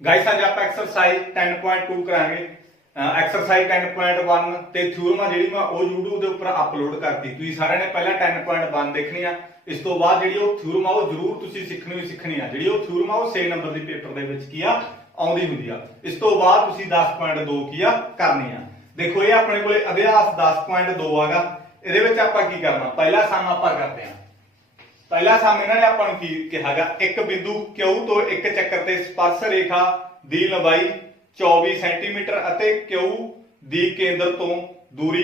Guys आज आप exercise 10.2 करांगे। एक्सरसाइज 10.1 ਤੇ ਥਿਊਰਮ ਆ ਜਿਹੜੀ ਮੈਂ ਉਹ YouTube ਦੇ ਉੱਪਰ ਅਪਲੋਡ ਕਰਤੀ। ਤੁਸੀਂ ਸਾਰਿਆਂ ਨੇ ਪਹਿਲਾਂ 10.1 ਦੇਖਣੀ ਆ। ਇਸ ਤੋਂ ਬਾਅਦ ਜਿਹੜੀ ਉਹ ਥਿਊਰਮ ਆ ਉਹ ਜ਼ਰੂਰ ਤੁਸੀਂ ਸਿੱਖਣੀ ਆ। ਜਿਹੜੀ ਉਹ ਥਿਊਰਮ ਆ ਉਹ 6 ਨੰਬਰ ਦੀ ਪੇਪਰ ਦੇ ਵਿੱਚ ਕੀ ਆ ਆਉਂਦੀ ਹੁੰਦੀ ਆ। ਇਸ ਤੋਂ ਬਾਅਦ ਤੁਸੀਂ 10.2 ਕੀ ਆ ਕਰਨੀ ਆ। ਦੇਖੋ ਇਹ ਆਪਣੇ ਕੋਲੇ ਅਭਿਆਸ 10.2 ਆਗਾ। ਇਹਦੇ ਵਿੱਚ ਆਪਾਂ ਕੀ ਕਰਨਾ, ਪਹਿਲਾ ਸਮ ਆਪਾਂ ਕਰਦੇ ਆ। ਪਹਿਲਾ ਸਮ ਇਹਨਾਂ ਨੇ ਆਪਾਂ ਨੂੰ ਕੀ ਕਿਹਾਗਾ, ਇੱਕ ਬਿੰਦੂ Q ਤੋਂ ਇੱਕ ਚੱਕਰ ਤੇ ਸਪਰਸ਼ ਰੇਖਾ ਦੀ ਲੰਬਾਈ 24 ਸੈਂਟੀਮੀਟਰ ਅਤੇ Q ਦੀ ਕੇਂਦਰ ਤੋਂ ਦੂਰੀ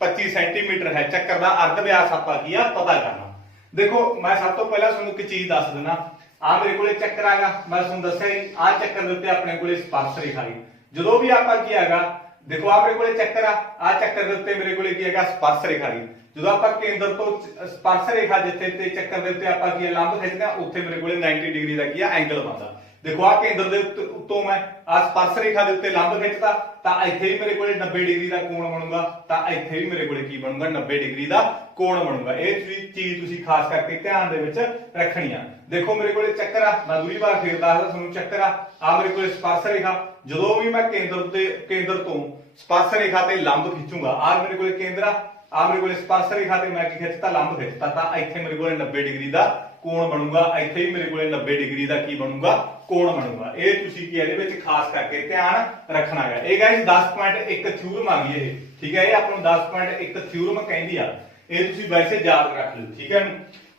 25 ਸੈਂਟੀਮੀਟਰ ਹੈ। ਚੱਕਰ ਦਾ ਅਰਧ ਵਿਆਸ ਆਪਾਂ ਕੀ ਆ ਪਤਾ ਕਰਨਾ। ਦੇਖੋ ਮੈਂ ਸਭ ਤੋਂ ਪਹਿਲਾਂ ਤੁਹਾਨੂੰ ਇੱਕ ਚੀਜ਼ ਦੱਸ ਦਿੰਦਾ। ਆ ਮੇਰੇ ਕੋਲੇ ਚੱਕਰ ਆਗਾ, ਮੈਂ ਤੁਹਾਨੂੰ ਦੱਸਿਆ ਆ ਚੱਕਰ ਦੇ ਉੱਤੇ ਆਪਣੇ ਕੋਲੇ ਸਪਰਸ਼ ਰੇਖਾ ਹੈ। ਜਦੋਂ ਵੀ ਆਪਾਂ ਕੀ ਆਗਾ, ਦੇਖੋ ਆ ਮੇਰੇ ਕੋਲੇ ਚੱਕਰ ਆ ਚੱਕਰ ਦੇ ਉੱਤੇ ਮੇਰੇ ਕੋਲੇ ਕੀ ਹੈਗਾ ਸਪਰਸ਼ ਰੇਖਾ ਹੈ। ਜਦੋਂ ਆਪਾਂ ਕੇਂਦਰ ਤੋਂ ਸਪਰਸ਼ ਰੇਖਾ ਜਿੱਥੇ ਤੇ ਚੱਕਰ ਦੇ ਉੱਤੇ ਆਪਾਂ ਕੀ ਲੰਬ ਖਿੱਚਦੇ ਆ, ਉੱਥੇ ਮੇਰੇ ਕੋਲੇ 90 ਡਿਗਰੀ ਦਾ ਕੀ ਆ ਐਂਗਲ ਬਣਦਾ। ਦੇਖੋ ਆ ਕੇਂਦਰ ਦੇ ਉੱਤੋਂ ਮੈਂ ਆ ਸਪਰਸ਼ ਰੇਖਾ ਦੇ ਉੱਤੇ ਲੰਬ ਖਿੱਚਦਾ ਤਾਂ ਇੱਥੇ ਵੀ ਮੇਰੇ ਕੋਲੇ 90 ਡਿਗਰੀ ਦਾ ਕੋਣ ਬਣੂਗਾ, ਤਾਂ ਇੱਥੇ ਵੀ ਮੇਰੇ ਕੋਲੇ ਕੀ ਬਣੂਗਾ 90 ਡਿਗਰੀ ਦਾ ਕੋਣ ਬਣੂਗਾ। ਇਹ ਚੀਜ਼ ਤੁਸੀਂ ਖਾਸ ਕਰਕੇ ਧਿਆਨ ਦੇ ਵਿੱਚ ਰੱਖਣੀ ਆ। ਦੇਖੋ ਮੇਰੇ ਕੋਲੇ ਚੱਕਰ ਆ, ਮੈਂ ਦੂਰੀ ਵਾਰ ਫੇਰ ਦੱਸਦਾ ਤੁਹਾਨੂੰ। ਚੱਕਰ ਆ ਮੇਰੇ ਕੋਲੇ ਸਪਰਸ਼ ਰੇਖਾ, ਜਦੋਂ ਵੀ ਮੈਂ ਕੇਂਦਰ ਤੋਂ ਸਪਰਸ਼ ਰੇਖਾ ਤੇ ਲੰਬ ਖਿੱਚੂਗਾ, ਆ ਮੇਰੇ ਕੋਲੇ ਕੇਂਦਰ ਆ ਮੇਰੇ ਕੋਲੇ ਸਪਰਸ਼ ਰੇਖਾ ਤੇ ਮੈਂ ਕੀ ਖਿੱਚਤਾ ਲੰਬ ਖਿੱਚਤਾ, ਤਾਂ ਇੱਥੇ ਮੇਰੇ ਕੋਲੇ 90 ਡਿਗਰੀ ਦਾ ਕੋਣ ਬਣੂਗਾ। ਇੱਥੇ ਵੀ ਮੇਰੇ ਕੋਲੇ 90 ਡਿਗਰੀ ਦਾ ਕੀ ਬਣੂਗਾ ਕੋਣ ਬਣੂਗਾ। ਇਹ ਤੁਸੀਂ ਕੀ ਇਹਦੇ ਵਿੱਚ ਖਾਸ ਕਰਕੇ ਧਿਆਨ ਰੱਖਣਾ ਹੈ। ਇਹ ਗਾਇਸ 10.1 ਥਿਊਰਮ ਆ ਗਈ ਇਹ, ਠੀਕ ਹੈ। ਇਹ ਆਪਾਂ ਨੂੰ 10.1 ਥਿਊਰਮ ਕਹਿੰਦੀ ਆ। ਇਹ ਤੁਸੀਂ ਵੈਸੇ ਯਾਦ ਰੱਖ ਲਓ, ਠੀਕ ਹੈ।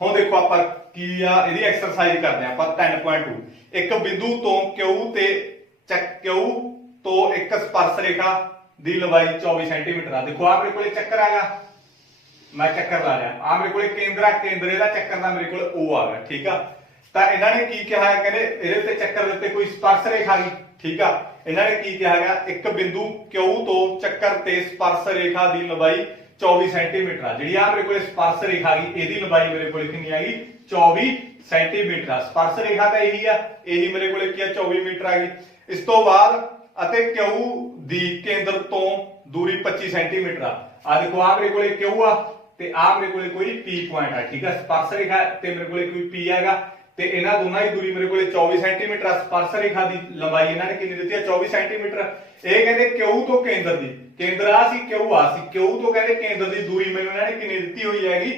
ਹੁਣ ਦੇਖੋ ਆਪਾਂ ਕੀ ਆ ਇਹਦੀ ਐਕਸਰਸਾਈਜ਼ ਕਰਦੇ ਆ ਆਪਾਂ 10.2। ਇੱਕ ਬਿੰਦੂ ਤੋਂ Q ਤੋਂ ਇੱਕ ਸਪਰਸ਼ ਰੇਖਾ ਦੀ ਲੰਬਾਈ 24 ਸੈਂਟੀਮੀਟਰ ਆ। ਦੇਖੋ ਆ ਮੇਰੇ ਕੋਲੇ ਚੱਕਰ ਆਗਾ, ਮੈਂ ਚੱਕਰ ਲਾ ਲਿਆ। ਆ ਮੇਰੇ ਕੋਲੇ ਕੇਂਦਰ ਇਹਦਾ ਚੱਕਰ ਦਾ ਮੇਰੇ ਕੋਲ O ਆ ਗਿਆ, ਠੀਕ ਆ। ਤਾਂ ਇਹਨਾਂ ਨੇ ਕੀ ਕਿਹਾ ਹੈ, ਕਹਿੰਦੇ ਇਹਦੇ ਉੱਤੇ ਚੱਕਰ ਦੇ ਉੱਤੇ ਕੋਈ ਸਪਰਸ਼ ਰੇਖਾ ਗਈ, ਠੀਕ ਆ। ਇਹਨਾਂ ਨੇ ਕੀ ਕਿਹਾ ਹੈਗਾ, ਇੱਕ ਬਿੰਦੂ Q ਤੋਂ ਚੱਕਰ ਤੇ ਸਪਰਸ਼ ਰੇਖਾ ਦੀ ਲੰਬਾਈ 24 ਸੈਂਟੀਮੀਟਰ ਆ। ਜਿਹੜੀ ਆ ਮੇਰੇ ਕੋਲੇ ਸਪਰਸ਼ ਰੇਖਾ ਗਈ, ਇਹਦੀ ਲੰਬਾਈ ਮੇਰੇ ਕੋਲੇ ਕਿੰਨੀ ਆ ਗਈ 24 ਸੈਂਟੀਮੀਟਰ ਆ। ਸਪਰਸ਼ ਰੇਖਾ ਤਾਂ ਇਹੀ ਆ, ਇਹੀ ਮੇਰੇ ਕੋਲੇ ਕੀ ਆ 24 ਮੀਟਰ ਆ ਗਈ। ਇਸ ਤੋਂ ਬਾਅਦ ਅਤੇ Q ਦੀ ਕੇਂਦਰ ਤੋਂ ਦੂਰੀ 25 ਸੈਂਟੀਮੀਟਰ ਆ। ਦੇਖੋ ਆ ਮੇਰੇ ਕੋਲੇ Q ਆ ਤੇ ਆ ਮੇਰੇ ਕੋਲੇ ਕੋਈ P ਪੁਆਇੰਟ ਆ, ਠੀਕ ਆ। ਸਪਰਸ਼ ਰੇਖਾ ਤੇ ਮੇਰੇ ਕੋਲੇ ਕੋਈ P ਹੈਗਾ ਤੇ ਇਹਨਾਂ ਦੋਨਾਂ ਦੀ ਦੂਰੀ ਮੇਰੇ ਕੋਲੇ 24 ਸੈਂਟੀਮੀਟਰ ਆ। ਸਪਰਸ਼ ਰੇਖਾ ਦੀ ਲੰਬਾਈ ਇਹਨਾਂ ਨੇ ਕਿੰਨੀ ਦਿੱਤੀ ਆ 24 ਸੈਂਟੀਮੀਟਰ। ਇਹ ਕਹਿੰਦੇ Q ਤੋਂ ਕੇਂਦਰ ਦੀ, ਕੇਂਦਰ ਆ ਸੀ Q ਤੋਂ ਕਹਿੰਦੇ ਕੇਂਦਰ ਦੀ ਦੂਰੀ ਮੈਨੂੰ ਇਹਨਾਂ ਨੇ ਕਿੰਨੀ ਦਿੱਤੀ ਹੋਈ ਹੈਗੀ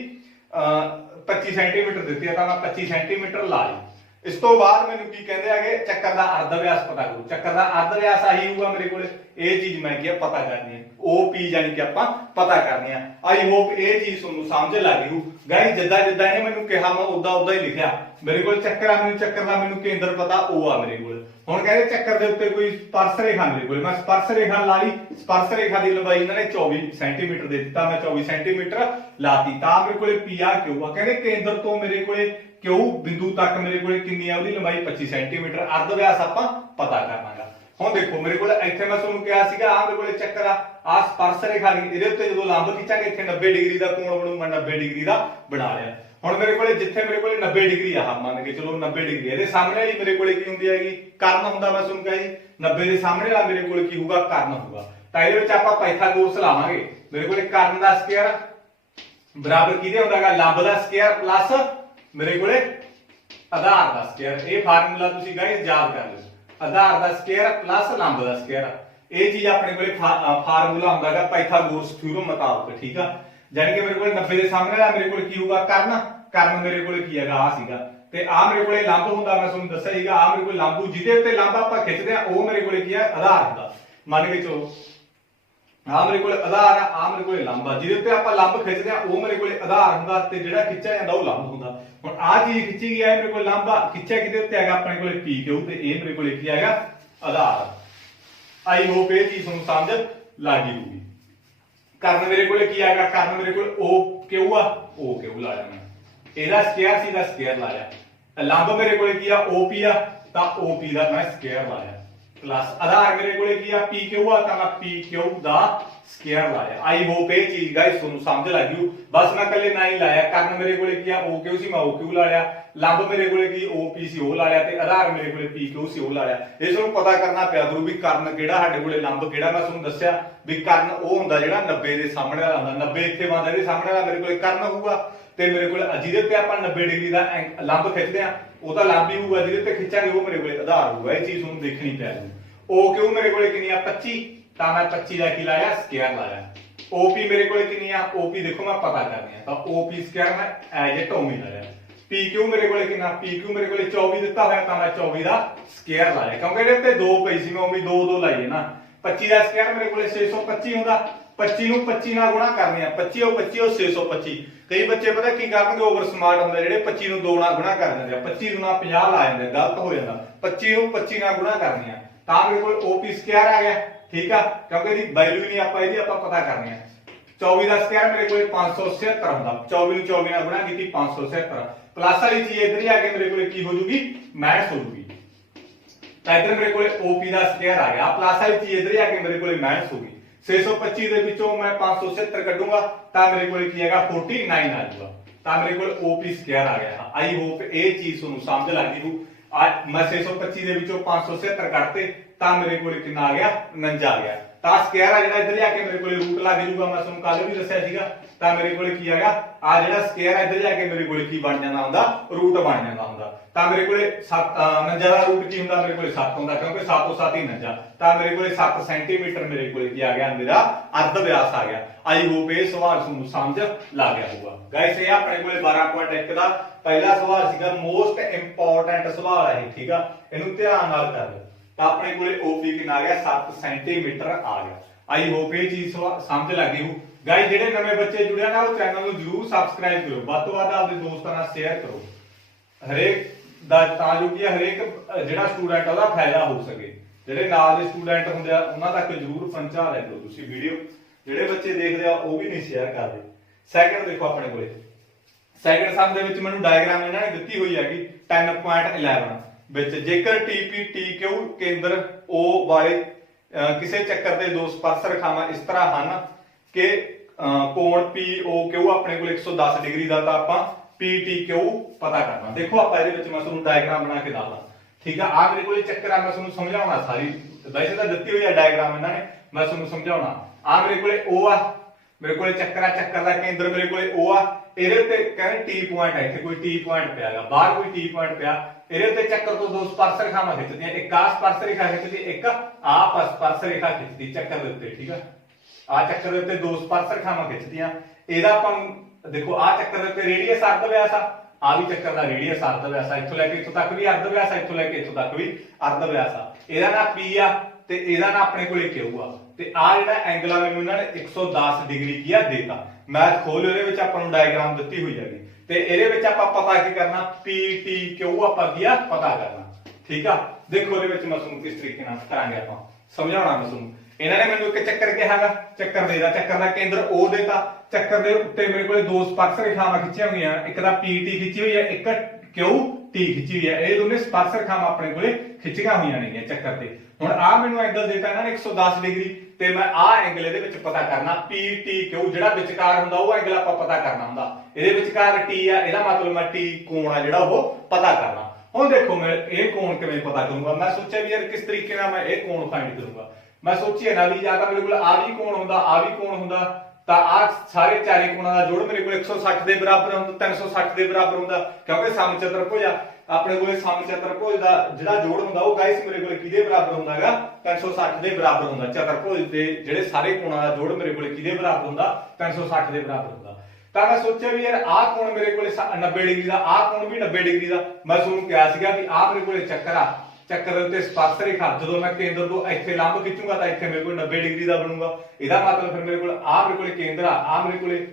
25 ਸੈਂਟੀਮੀਟਰ ਦਿੱਤੀ ਆ, ਤਾਂ ਮੈਂ 25 ਸੈਂਟੀਮੀਟਰ ਲਾ ਲਈ। ਇਸ ਤੋਂ ਬਾਅਦ ਮੈਨੂੰ ਕੀ ਕਹਿੰਦੇ ਹੈਗੇ, ਚੱਕਰ ਦਾ ਅਰਧ ਵਿਆਸ ਪਤਾ ਕਰੋ। ਚੱਕਰ ਦਾ ਅਰਧ ਵਿਆਸ ਆਹੀ ਹੋਊਗਾ ਮੇਰੇ ਕੋਲੇ। ਇਹ ਚੀਜ਼ ਮੈਂ ਕੀ ਪਤਾ ਕਰਨੀ ਹੈ, OP ਯਾਨੀ ਕਿ ਆਪਾਂ ਪਤਾ ਕਰਨੀ ਆ। ਆਈ ਹੋਪ ਇਹ ਚੀਜ਼ ਤੁਹਾਨੂੰ ਸਮਝ ਲੱਗ ਗਈ ਹੋ। ਗਾਇਸ ਜਿੱਦਾਂ ਇਹਨੇ ਮੈਨੂੰ ਕਿਹਾ ਮੈਂ ਉਦਾਂ ਹੀ ਲਿਖਿਆ। ਮੇਰੇ ਕੋਲ ਚੱਕਰ ਆ, ਮੈਨੂੰ ਚੱਕਰ ਦਾ ਮੈਨੂੰ ਕੇਂਦਰ ਪਤਾ O ਆ ਮੇਰੇ ਕੋਲ। ਹੁਣ ਕਹਿੰਦੇ ਚੱਕਰ ਦੇ ਉੱਤੇ ਕੋਈ ਸਪਰਸ਼ ਰੇਖਾ ਮੇਰੇ ਕੋਲ, ਮੈਂ ਸਪਰਸ਼ ਰੇਖਾ ਲਾ ਲਈ। ਸਪਰਸ਼ ਰੇਖਾ ਦੀ ਲੰਬਾਈ ਇਹਨਾਂ ਨੇ 24 ਸੈਂਟੀਮੀਟਰ ਦੇ ਦਿੱਤਾ, ਮੈਂ 24 ਸੈਂਟੀਮੀਟਰ ਲਾਤੀ। ਤਾਂ ਮੇਰੇ ਕੋਲੇ P ਆ Q ਆ। ਕਹਿੰਦੇ ਕੇਂਦਰ ਤੋਂ ਮੇਰੇ ਕੋਲੇ Q ਬਿੰਦੂ ਤੱਕ ਮੇਰੇ ਕੋਲੇ ਕਿੰਨੀ ਆ, ਉਹਦੀ ਲੰਬਾਈ 25 ਸੈਂਟੀਮੀਟਰ। ਅਰਧ ਵਿਆਸ ਆਪਾਂ ਪਤਾ ਕਰਨਾਗਾ। ਹੁਣ ਦੇਖੋ ਮੇਰੇ ਕੋਲ ਇੱਥੇ ਮੈਂ ਤੁਹਾਨੂੰ ਕਿਹਾ ਸੀਗਾ ਆ ਮੇਰੇ ਕੋਲੇ ਚੱਕਰ ਆ ਸਪਰਸ਼ ਰੇਖਾ ਦੀ, ਇਹਦੇ ਉੱਤੇ ਜਦੋਂ ਲੰਬ ਖਿੱਚਾਂਗੇ ਇੱਥੇ 90 ਡਿਗਰੀ ਦਾ ਕੋਣ ਬਣੂਗਾ। 90 ਡਿਗਰੀ ਦਾ ਬਣਾ ਲਿਆ। ਹੁਣ ਮੇਰੇ ਕੋਲੇ ਜਿੱਥੇ ਮੇਰੇ ਕੋਲੇ 90 ਡਿਗਰੀ ਆ, ਮੰਨ ਕੇ ਚਲੋ 90 ਡਿਗਰੀ, ਇਹਦੇ ਸਾਹਮਣੇ ਵਾਲੀ ਮੇਰੇ ਕੋਲੇ ਕੀ ਹੁੰਦੀ ਹੈਗੀ ਕਰਨ ਹੁੰਦਾ। ਮੈਂ ਤੁਹਾਨੂੰ ਕਿਹਾ ਜੀ 90 ਦੇ ਸਾਹਮਣੇ ਵਾਲਾ ਮੇਰੇ ਕੋਲੇ ਕੀ ਹੋਊਗਾ ਕਰਨ ਹੋਊਗਾ। ਤਾਂ ਇਹਦੇ ਵਿੱਚ ਆਪਾਂ ਪਾਈਥਾਗੋਰਸ ਲਾਵਾਂਗੇ। ਮੇਰੇ ਕੋਲੇ ਕਰਨ ਦਾ ਸਕੁਅਰ ਬਰਾਬਰ ਕਿਹਦੇ ਹੁੰਦਾਗਾ ਲੰਬ ਦਾ ਸਕੁਅਰ ਪਲੱਸ ਮੇਰੇ ਕੋਲੇ ਆਧਾਰ ਦਾ ਸਕੁਅਰ। ਇਹ ਫਾਰਮੂਲਾ ਤੁਸੀਂ ਗਾਇਸ ਯਾਦ ਕਰ ਲਓ, ਆਧਾਰ ਦਾ ਸਕੁਅਰ ਪਲੱਸ ਲੰਬ ਦਾ ਸਕੁਅਰ। ਇਹ ਚੀਜ਼ ਆਪਣੇ ਕੋਲੇ ਫਾਰਮੂਲਾ ਹੁੰਦਾਗਾ ਪਾਈਥਾਗੋਰਸ ਥਿਊਰਮ ਮੁਤਾਬਕ, ਠੀਕ ਆ। ਜਾਨੀ ਕਿ ਮੇਰੇ ਕੋਲੇ 90 ਦੇ ਸਾਹਮਣੇ ਵਾਲਾ ਮੇਰੇ ਕੋਲੇ ਕੀ ਹੋਊਗਾ ਕਰਨ ਮੇਰੇ ਕੋਲੇ ਕੀ ਹੈਗਾ ਆ ਸੀਗਾ। ਤੇ ਆ ਮੇਰੇ ਕੋਲੇ ਲੰਬ ਹੁੰਦਾ, ਮੈਂ ਤੁਹਾਨੂੰ ਦੱਸਿਆ ਸੀਗਾ ਆ ਮੇਰੇ ਕੋਲੇ ਲੰਬੂ ਜਿਹਦੇ ਉੱਤੇ ਲੰਬ ਆਪਾਂ ਖਿੱਚਦੇ ਆ ਉਹ ਮੇਰੇ ਕੋਲੇ ਕੀ ਆ ਆਧਾਰ ਹੁੰਦਾ। ਮੰਨ ਕੇ ਚਲੋ ਆ ਮੇਰੇ ਕੋਲੇ ਆਧਾਰ ਆ ਮੇਰੇ ਕੋਲੇ ਲੰਬ ਆ, ਜਿਹਦੇ ਉੱਤੇ ਆਪਾਂ ਲੰਬ ਖਿੱਚਦੇ ਆ ਉਹ ਮੇਰੇ ਕੋਲੇ ਆਧਾਰ ਹੁੰਦਾ ਤੇ ਜਿਹੜਾ ਖਿੱਚਿਆ ਜਾਂਦਾ ਉਹ ਲੰਬ ਹੁੰਦਾ। ਹੁਣ ਆ ਚੀਜ਼ ਖਿੱਚੀ ਗਈ ਆ, ਮੇਰੇ ਕੋਲੇ ਲੰਬ ਆ, ਖਿੱਚਿਆ ਕਿਹਦੇ ਉੱਤੇ ਹੈਗਾ ਆਪਣੇ ਕੋਲੇ PQ ਤੇ ਇਹ ਮੇਰੇ ਕੋਲੇ ਕੀ ਹੈਗਾ ਆਧਾਰ। ਆਈ ਹੋਪ ਇਹ ਚੀਜ਼ ਤੁਹਾਨੂੰ ਸਮਝ ਲੱਗ ਗਈ ਹੋਊਗੀ। ਕਰਨ ਮੇਰੇ ਕੋਲੇ ਕੀ ਆਏਗਾ, ਕਰਨ ਮੇਰੇ ਕੋਲ OQ ਆ, OQ ਲਾਇਆ ਮੈਂ। ਇਹਦਾ ਸਕੁਅਰ ਸੀ, ਦਾ ਸਕੁਅਰ ਲਾਇਆ। ਲੰਬ ਮੇਰੇ ਕੋਲੇ ਕੀ ਆ OP ਆ, ਤਾਂ OP ਦਾ ਮੈਂ ਸਕੁਅਰ ਲਾਇਆ ਪਲੱਸ ਆਧਾਰ ਮੇਰੇ ਕੋਲੇ ਕੀ ਆ PQ ਆ, ਤਾਂ ਮੈਂ PQ ਦਾ ਸਕੁਅਰ ਲਾਇਆ। ਆਈ ਹੋਪ ਇਹ ਚੀਜ਼ ਗਾਇਸ ਤੁਹਾਨੂੰ ਸਮਝ ਲੱਗ ਗਈ। ਬਸ ਮੈਂ ਇਕੱਲੇ ਨਾ ਹੀ ਲਾਇਆ। ਕਰਨ ਮੇਰੇ ਕੋਲੇ ਕੀ ਆ OQ ਸੀ, ਮੈਂ OQ ਲਾਇਆ। ਲੰਬ ਮੇਰੇ ਕੋਲੇ ਕੀ OP ਸੀ ਉਹ ਲਾਇਆ ਤੇ ਆਧਾਰ ਮੇਰੇ ਕੋਲੇ PQ ਸੀ ਉਹ ਲਾਇਆ। ਇਹ ਤੁਹਾਨੂੰ ਪਤਾ ਕਰਨਾ ਪਿਆ ਕਰੂ ਵੀ ਕਰਨ ਕਿਹੜਾ ਸਾਡੇ ਕੋਲੇ ਲੰਬ ਕਿਹੜਾ। ਮੈਂ ਤੁਹਾਨੂੰ ਦੱਸਿਆ ਵੀ ਕਰਨ ਉਹ ਹੁੰਦਾ ਜਿਹੜਾ 90 ਦੇ ਸਾਹਮਣੇ ਵਾਲਾ ਹੁੰਦਾ। 90 ਇੱਥੇ ਬਣਦਾ, ਇਹਦੇ ਸਾਹਮਣੇ ਵਾਲਾ ਮੇਰੇ ਕੋਲੇ ਕਰਨ ਹੋਊਗਾ ਤੇ ਮੇਰੇ ਕੋਲ ਜਿਹਦੇ ਉੱਤੇ ਆਪਾਂ 90 ਡਿਗਰੀ ਦਾ ਲੰਬ ਖਿੱਚਦੇ ਆ ਉਹ ਤਾਂ ਲੰਬ ਹੀ ਹੋਊਗਾ, ਜਿਹਦੇ ਤੇ ਖਿੱਚਾਂਗੇ ਉਹ ਮੇਰੇ ਕੋਲੇ ਆਧਾਰ ਹੋਊਗਾ। ਇਹ ਚੀਜ਼ ਤੁਹਾਨੂੰ ਦੇਖਣੀ ਪੈਣੀ। ਉਹ ਕਿਉਂ ਮੇਰੇ ਕੋਲੇ ਕਿੰਨੀ ਆ 25, ਤਾਂ ਮੈਂ 25 ਦਾ ਕੀ ਲਾਇਆ ਸਕੁਅਰ ਲਾਇਆ। OP ਮੇਰੇ ਕੋਲੇ ਕਿੰਨੀ ਆ, OP ਦੇਖੋ ਮੈਂ ਪਤਾ ਕਰਨੀ ਆ, ਤਾਂ OP ਸਕੁਅਰ ਮੈਂ ਐਜ ਇਟ ਉਵੇਂ ਲਾਇਆ। PQ ਮੇਰੇ ਕੋਲੇ ਕਿੰਨਾ, PQ ਮੇਰੇ ਕੋਲੇ 24 ਦਿੱਤਾ ਹੋਇਆ, ਤਾਂ ਮੈਂ 24 ਦਾ ਸਕੁਅਰ ਲਾਇਆ, ਕਿਉਂਕਿ ਇਹਦੇ ਉੱਤੇ 2 ਪਈ ਸੀ, ਮੈਂ ਉਵੇਂ 2 ਲਾਈਏ ਨਾ। 25 ਦਾ ਸਕੁਅਰ ਮੇਰੇ ਕੋਲੇ 625 ਹੁੰਦਾ। 25 ਨੂੰ 25 ਨਾਲ ਗੁਣਾ ਕਰਨੇ ਆ, 25 ਉਹ 625। ਕਈ ਬੱਚੇ ਪਤਾ ਕੀ ਕਰਨਗੇ, ਓਵਰ ਸਮਾਰਟ ਹੁੰਦੇ ਜਿਹੜੇ 25 ਨੂੰ 2 ਨਾਲ ਗੁਣਾ ਕਰ ਦਿੰਦੇ ਆ, 25 ਨੂੰ 50 ਲਾ ਜਾਂਦੇ, ਗਲਤ ਹੋ ਜਾਂਦਾ। 25 ਨੂੰ 25 ਨਾਲ ਗੁਣਾ ਕਰਨੀ ਆ, ਤਾਂ ਮੇਰੇ ਕੋਲ OP ਸਕੁਅਰ ਆ ਗਿਆ। ਠੀਕ ਆ, ਕਿਉਂਕਿ ਇਹਦੀ ਵੈਲਿਊ ਨਹੀਂ ਆਪਾਂ ਇਹਦੀ ਆਪਾਂ ਪਤਾ ਕਰਨੀ ਆ। 24 ਦਾ ਸਕੁਅਰ ਮੇਰੇ ਕੋਲ 576 ਹੁੰਦਾ। 24 ਨੂੰ 24 ਨਾਲ ਗੁਣਾ ਕੀਤੀ 576, ਪਲੱਸ ਵਾਲੀ ਚੀਜ਼ ਇੱਧਰ ਹੀ ਆ ਕੇ ਮੇਰੇ ਕੋਲ ਕੀ ਹੋ ਜੂਗੀ, ਮਾਈਨਸ ਹੋ ਜੂਗੀ। ਤਾਂ ਇੱਧਰ ਮੇਰੇ ਕੋਲ OP ਦਾ ਸਕੁਅਰ ਆ ਗਿਆ, ਪਲੱਸ ਵਾਲੀ ਚੀਜ਼ ਇੱਧਰ ਹੀ ਆ ਕੇ ਮੇਰੇ ਕੋਲ ਮਾਈਨਸ ਹੋ ਗਈ। 625 ਦੇ ਵਿੱਚੋਂ ਮੈਂ 576 ਕੱਢੂੰਗਾ, ਤਾਂ ਮੇਰੇ ਕੋਲ ਕੀ ਹੈਗਾ 49 ਆ ਜਾਊਗਾ। ਤਾਂ ਮੇਰੇ ਕੋਲ OP ਸਕੁਅਰ ਆ ਗਿਆ। ਆਈ ਹੋਪ ਇਹ ਚੀਜ਼ ਤੁਹਾਨੂੰ ਸਮਝ ਲੱਗ ਗਈ ਹੋ। ਮੈਂ 625 ਦੇ ਵਿੱਚੋਂ 576 ਕੱਢਤੇ, ਤਾਂ ਮੇਰੇ ਕੋਲ ਕਿੰਨਾ ਆ ਗਿਆ 49 ਆ ਗਿਆ। ਤਾਂ ਸਕੁਅਰ ਆ ਜਿਹੜਾ ਇੱਧਰ ਲਿਆ ਕੇ ਮੇਰੇ ਕੋਲੇ ਰੂਟ ਲੱਗ ਜੂਗਾ, ਮੈਂ ਤੁਹਾਨੂੰ ਕੱਲ ਵੀ ਦੱਸਿਆ ਸੀਗਾ। ਤਾਂ ਮੇਰੇ ਕੋਲੇ ਕੀ ਹੈਗਾ ਆ ਜਿਹੜਾ ਸਕੁਅਰ ਆ ਇੱਧਰ ਲਿਆ ਕੇ ਮੇਰੇ ਕੋਲੇ ਕੀ ਬਣ ਜਾਂਦਾ ਹੁੰਦਾ, ਰੂਟ ਬਣ ਜਾਂਦਾ ਹੁੰਦਾ। ਤਾਂ ਮੇਰੇ ਕੋਲੇ 49 ਦਾ ਰੂਟ ਕੀ ਹੁੰਦਾ, ਮੇਰੇ ਕੋਲੇ 7 ਹੁੰਦਾ, ਕਿਉਂਕਿ 7 ਤੋਂ 7 ਹੀ 49। ਤਾਂ ਮੇਰੇ ਕੋਲੇ 7 ਸੈਂਟੀਮੀਟਰ ਮੇਰੇ ਕੋਲੇ ਕੀ ਆ ਗਿਆ, ਮੇਰਾ ਅਰਧ ਵਿਆਸ ਆ ਗਿਆ। ਆਈ ਹੋਪ ਇਹ ਸਵਾਲ ਤੁਹਾਨੂੰ ਸਮਝ ਲੱਗ ਗਿਆ ਹੋਊਗਾ। ਗਾਇਸ ਇਹ ਆਪਣੇ ਕੋਲੇ 12.1 ਦਾ ਪਹਿਲਾ ਸਵਾਲ ਸੀਗਾ, ਮੋਸਟ ਇੰਪੋਰਟੈਂਟ ਸਵਾਲ ਹੈ। ਠੀਕ ਆ, ਇਹਨੂੰ ਧਿਆਨ ਨਾਲ ਕਰ ਲਓ। ਤਾਂ ਆਪਣੇ ਕੋਲੇ OP ਕਿੰਨਾ ਆ ਗਿਆ 7 ਸੈਂਟੀਮੀਟਰ ਆ ਗਿਆ। ਆਈ ਹੋਪ ਇਹ ਚੀਜ਼ ਸਮਝ ਲੱਗ ਗਈ ਹੋ। ਗਾਇਸ ਜਿਹੜੇ ਨਵੇਂ ਬੱਚੇ ਜੁੜਿਆ ਨਾ, ਉਹ ਚੈਨਲ ਨੂੰ ਜਰੂਰ ਸਬਸਕ੍ਰਾਈਬ ਕਰੋ, ਵੱਧ ਤੋਂ ਵੱਧ ਆਪਣੇ ਦੋਸਤਾਂ ਨਾਲ ਸ਼ੇਅਰ ਕਰੋ, ਹਰੇਕ ਦਾ, ਤਾਂ ਜੋ ਕਿ ਹਰੇਕ ਜਿਹੜਾ ਸਟੂਡੈਂਟ ਉਹਦਾ ਫਾਇਦਾ ਹੋ ਸਕੇ। ਜਿਹੜੇ ਨਾਲ ਦੇ ਸਟੂਡੈਂਟ ਹੁੰਦੇ ਆ ਉਹਨਾਂ ਤੱਕ ਜਰੂਰ ਪਹੁੰਚਾ ਲੈ ਦਿਓ ਤੁਸੀਂ ਵੀਡੀਓ। ਜਿਹੜੇ ਬੱਚੇ ਦੇਖਦੇ ਆ ਉਹ ਵੀ ਨਹੀਂ ਸ਼ੇਅਰ ਕਰਦੇ। ਸੈਕਿੰਡ ਦੇਖੋ ਆਪਣੇ ਕੋਲੇ ਸੈਕਿੰਡ ਸਮ ਦੇ ਵਿੱਚ ਮੈਨੂੰ ਡਾਇਗਰਾਮ ਇਹਨਾਂ ਨੇ ਦਿੱਤੀ ਹੋਈ ਹੈਗੀ 10.11 ਵਿੱਚ, ਜੇਕਰ TPTQ ਕੇਂਦਰ O ਵਾਲੇ ਕਿਸੇ ਚੱਕਰ ਦੇ ਦੋ ਸਪਰਸ਼ ਰੇਖਾਵਾਂ ਇਸ ਤਰ੍ਹਾਂ ਹਨ ਕਿ ਕੋਣ POQ ਆਪਣੇ ਕੋਲ 110 ਡਿਗਰੀ ਦਾ, ਤਾਂ ਆਪਾਂ PTQ ਪਤਾ ਕਰਨਾ। ਦੇਖੋ ਆਪਾਂ ਇਹਦੇ ਵਿੱਚ ਮੈਂ ਤੁਹਾਨੂੰ ਡਾਇਗਰਾਮ ਬਣਾ ਕੇ ਦੱਸਦਾ। ਠੀਕ ਆ, ਆ ਮੇਰੇ ਕੋਲ ਚੱਕਰ ਆ, ਮੈਂ ਤੁਹਾਨੂੰ ਸਮਝਾਉਣਾ ਸਾਰੀ, ਵੈਸੇ ਤਾਂ ਦਿੱਤੀ ਹੋਈ ਆ ਡਾਇਗਰਾਮ ਇਹਨਾਂ ਨੇ, ਮੈਂ ਤੁਹਾਨੂੰ ਸਮਝਾਉਣਾ। ਆ ਮੇਰੇ ਕੋਲੇ O ਆ, ਮੇਰੇ ਕੋਲੇ ਚੱਕਰ ਆ, ਚੱਕਰ ਦਾ ਕੇਂਦਰ ਮੇਰੇ ਕੋਲੇ O ਆ, ਇਹਦੇ ਉੱਤੇ ਕਹਿੰਦੇ T ਪੁਆਇੰਟ ਹੈ, ਇੱਥੇ ਕੋਈ T ਪੁਆਇੰਟ ਪਿਆ ਹੈਗਾ, ਬਾਹਰ ਕੋਈ T ਪੁਆਇੰਟ ਪਿਆ, ਇਹਦੇ ਉੱਤੇ ਚੱਕਰ ਤੋਂ ਦੋ ਸਪਰਸ਼ ਰੇਖਾਵਾਂ ਖਿੱਚਦੀਆਂ, ਇੱਕ ਆ ਸਪਰਸ਼ ਰੇਖਾ ਖਿੱਚਦੀ, ਇੱਕ ਆ ਸਪਰਸ਼ ਰੇਖਾ ਖਿੱਚਦੀ ਚੱਕਰ ਦੇ ਉੱਤੇ। ਠੀਕ ਆ, ਆ ਚੱਕਰ ਦੇ ਉੱਤੇ ਦੋ ਸਪਰਸ਼ ਰੇਖਾਵਾਂ ਖਿੱਚਦੀਆਂ। ਇਹਦਾ ਆਪਾਂ ਨੂੰ ਦੇਖੋ ਆ ਚੱਕਰ ਦੇ ਉੱਤੇ ਰੇਡੀਅਸ ਅਰਧ ਵਿਆਸ ਆ ਵੀ ਚੱਕਰ ਦਾ ਰੇਡੀਅਸ ਅਰਧ ਵਿਆਸ ਆ, ਇੱਥੋਂ ਲੈ ਕੇ ਇੱਥੋਂ ਤੱਕ ਵੀ ਅਰਧ ਵਿਆਸ ਆ, ਇੱਥੋਂ ਲੈ ਕੇ ਇੱਥੋਂ ਤੱਕ ਵੀ ਅਰਧ ਵਿਆਸ ਆ। ਇਹਦਾ ਨਾਮ P ਆ ਤੇ ਇਹਦਾ ਨਾਮ ਆਪਣੇ ਕੋਲੇ Q ਆ। ਤੇ ਆ ਜਿਹੜਾ ਐਂਗਲ ਆ ਮੈਨੂੰ ਇਹਨਾਂ ਨੇ 110 ਡਿਗਰੀ ਕੀ ਆ ਦੇਤਾ। ਮੈਥ ਖੋਲ ਇਹਦੇ ਵਿੱਚ ਆਪਾਂ ਨੂੰ ਡਾਇਗਰਾਮ ਦਿੱਤੀ ਹੋਈ ਹੈਗੀ, ਤੇ ਇਹਦੇ ਵਿੱਚ ਆਪਾਂ ਪਤਾ ਕੀ ਕਰਨਾ, PTQ ਆਪਾਂ ਕੀ ਆ ਪਤਾ ਕਰਨਾ। ਠੀਕ ਆ, ਦੇਖੋ ਇਹਦੇ ਵਿੱਚ ਮੈਂ ਤੁਹਾਨੂੰ ਕਿਸ ਤਰੀਕੇ ਨਾਲ ਕਰਾਂਗੇ, ਆਪਾਂ ਸਮਝਾਉਣਾ ਮੈਂ ਤੁਹਾਨੂੰ। ਇਹਨਾਂ ਨੇ ਮੈਨੂੰ ਇੱਕ ਚੱਕਰ ਕਿਹਾਗਾ, ਚੱਕਰ ਦੇਦਾ, ਚੱਕਰ ਦਾ ਕੇਂਦਰ O ਦੇਤਾ, ਚੱਕਰ ਦੇ ਉੱਤੇ ਮੇਰੇ ਕੋਲੇ ਦੋ ਸਪਰਸ਼ ਰੇਖਾਵਾਂ ਖਿੱਚੀਆਂ ਹੋਈਆਂ, ਇੱਕ ਦਾ PT ਖਿੱਚੀ ਹੋਈ ਹੈ, ਇੱਕ QT ਖਿੱਚੀ ਹੋਈ ਹੈ। ਇਹ ਦੋਨੇ ਸਪਰਸ਼ ਰੇਖਾਵਾਂ ਆਪਣੇ ਕੋਲੇ ਖਿੱਚੀਆਂ ਹੋਈਆਂ ਨੇ ਚੱਕਰ ਤੇ। ਹੁਣ ਆ ਮੈਨੂੰ ਐਂਗਲ ਦੇਤਾ ਇਹਨਾਂ ਨੇ 110 ਡਿਗਰੀ, ਤੇ ਮੈਂ ਆ ਐਂਗਲ ਇਹਦੇ ਵਿੱਚ ਪਤਾ ਕਰਨਾ PTQ, ਜਿਹੜਾ ਵਿਚਕਾਰ ਹੁੰਦਾ ਉਹ ਐਂਗਲ ਆਪਾਂ ਪਤਾ ਕਰਨਾ ਹੁੰਦਾ। ਇਹਦੇ ਵਿਚਕਾਰ T ਆ, ਇਹਦਾ ਮਤਲਬ ਮੈਂ T ਕੋਣ ਆ ਜਿਹੜਾ ਉਹ ਪਤਾ ਕਰਨਾ। ਹੁਣ ਦੇਖੋ ਮੈਂ ਇਹ ਕੋਣ ਕਿਵੇਂ ਪਤਾ ਕਰੂੰਗਾ। ਮੈਂ ਸੋਚਿਆ ਵੀ ਯਾਰ ਕਿਸ ਤਰੀਕੇ ਨਾਲ ਮੈਂ ਇਹ ਕੋਣ ਫਾਈਂਡ ਕਰੂੰਗਾ। ਮੈਂ ਸੋਚਿਆ ਨਾ ਵੀ ਜਾਂ ਤਾਂ ਮੇਰੇ ਕੋਲ ਆ ਵੀ ਕੋਣ ਹੁੰਦਾ, ਆ ਵੀ ਕੋਣ ਹੁੰਦਾ, ਤਾਂ ਆ ਸਾਰੇ ਚਾਰੇ ਕੋਣਾਂ ਦਾ ਜੋੜ ਮੇਰੇ ਕੋਲ 160 ਦੇ ਬਰਾਬਰ ਹੁੰਦਾ, 360 ਦੇ ਬਰਾਬਰ ਹੁੰਦਾ, ਕਿਉਂਕਿ ਸਮਚਤੁਰਭੁਜ ਆ ਆਪਣੇ ਕੋਲੇ। ਸਮਚਤੁਰਭੁਜ ਦਾ ਜਿਹੜਾ ਜੋੜ ਹੁੰਦਾ ਉਹ ਗਾਇਸ ਮੇਰੇ ਕੋਲੇ ਕਿਹਦੇ ਬਰਾਬਰ ਹੁੰਦਾ ਹੈਗਾ, 360 ਦੇ ਬਰਾਬਰ ਹੁੰਦਾ। ਚਤੁਰਭੁਜ ਦੇ ਜਿਹੜੇ ਸਾਰੇ ਕੋਣਾਂ ਦਾ ਜੋੜ ਮੇਰੇ ਕੋਲੇ ਕਿਹਦੇ ਬਰਾਬਰ ਹੁੰਦਾ, 360 ਦੇ ਬਰਾਬਰ ਹੁੰਦਾ। ਤਾਂ ਮੈਂ ਸੋਚਿਆ ਵੀ ਯਾਰ ਆਹ ਕੋਣ ਮੇਰੇ ਕੋਲੇ 90 ਡਿਗਰੀ ਦਾ, ਆਹ ਕੋਣ ਵੀ 90 ਡਿਗਰੀ ਦਾ। ਮੈਂ ਤੁਹਾਨੂੰ ਕਿਹਾ ਸੀਗਾ ਵੀ ਆਹ ਮੇਰੇ ਕੋਲੇ ਚੱਕਰ ਆ, ਚੱਕਰ ਦੇ ਉੱਤੇ ਸਪਰਸ਼ ਰੇਖਾ ਜਦੋਂ ਮੈਂ ਕੇਂਦਰ ਤੋਂ ਇੱਥੇ ਲੰਬ ਖਿੱਚੂਗਾ ਤਾਂ ਇੱਥੇ ਮੇਰੇ ਕੋਲ 90 ਡਿਗਰੀ ਦਾ ਬਣੂਗਾ। ਇਹਦਾ ਮਤਲਬ ਫਿਰ ਮੇਰੇ ਕੋਲ ਆਹ ਮੇਰੇ ਕੋਲੇ ਕੇਂਦਰ ਆ ਮੇਰੇ ਕੋਲੇ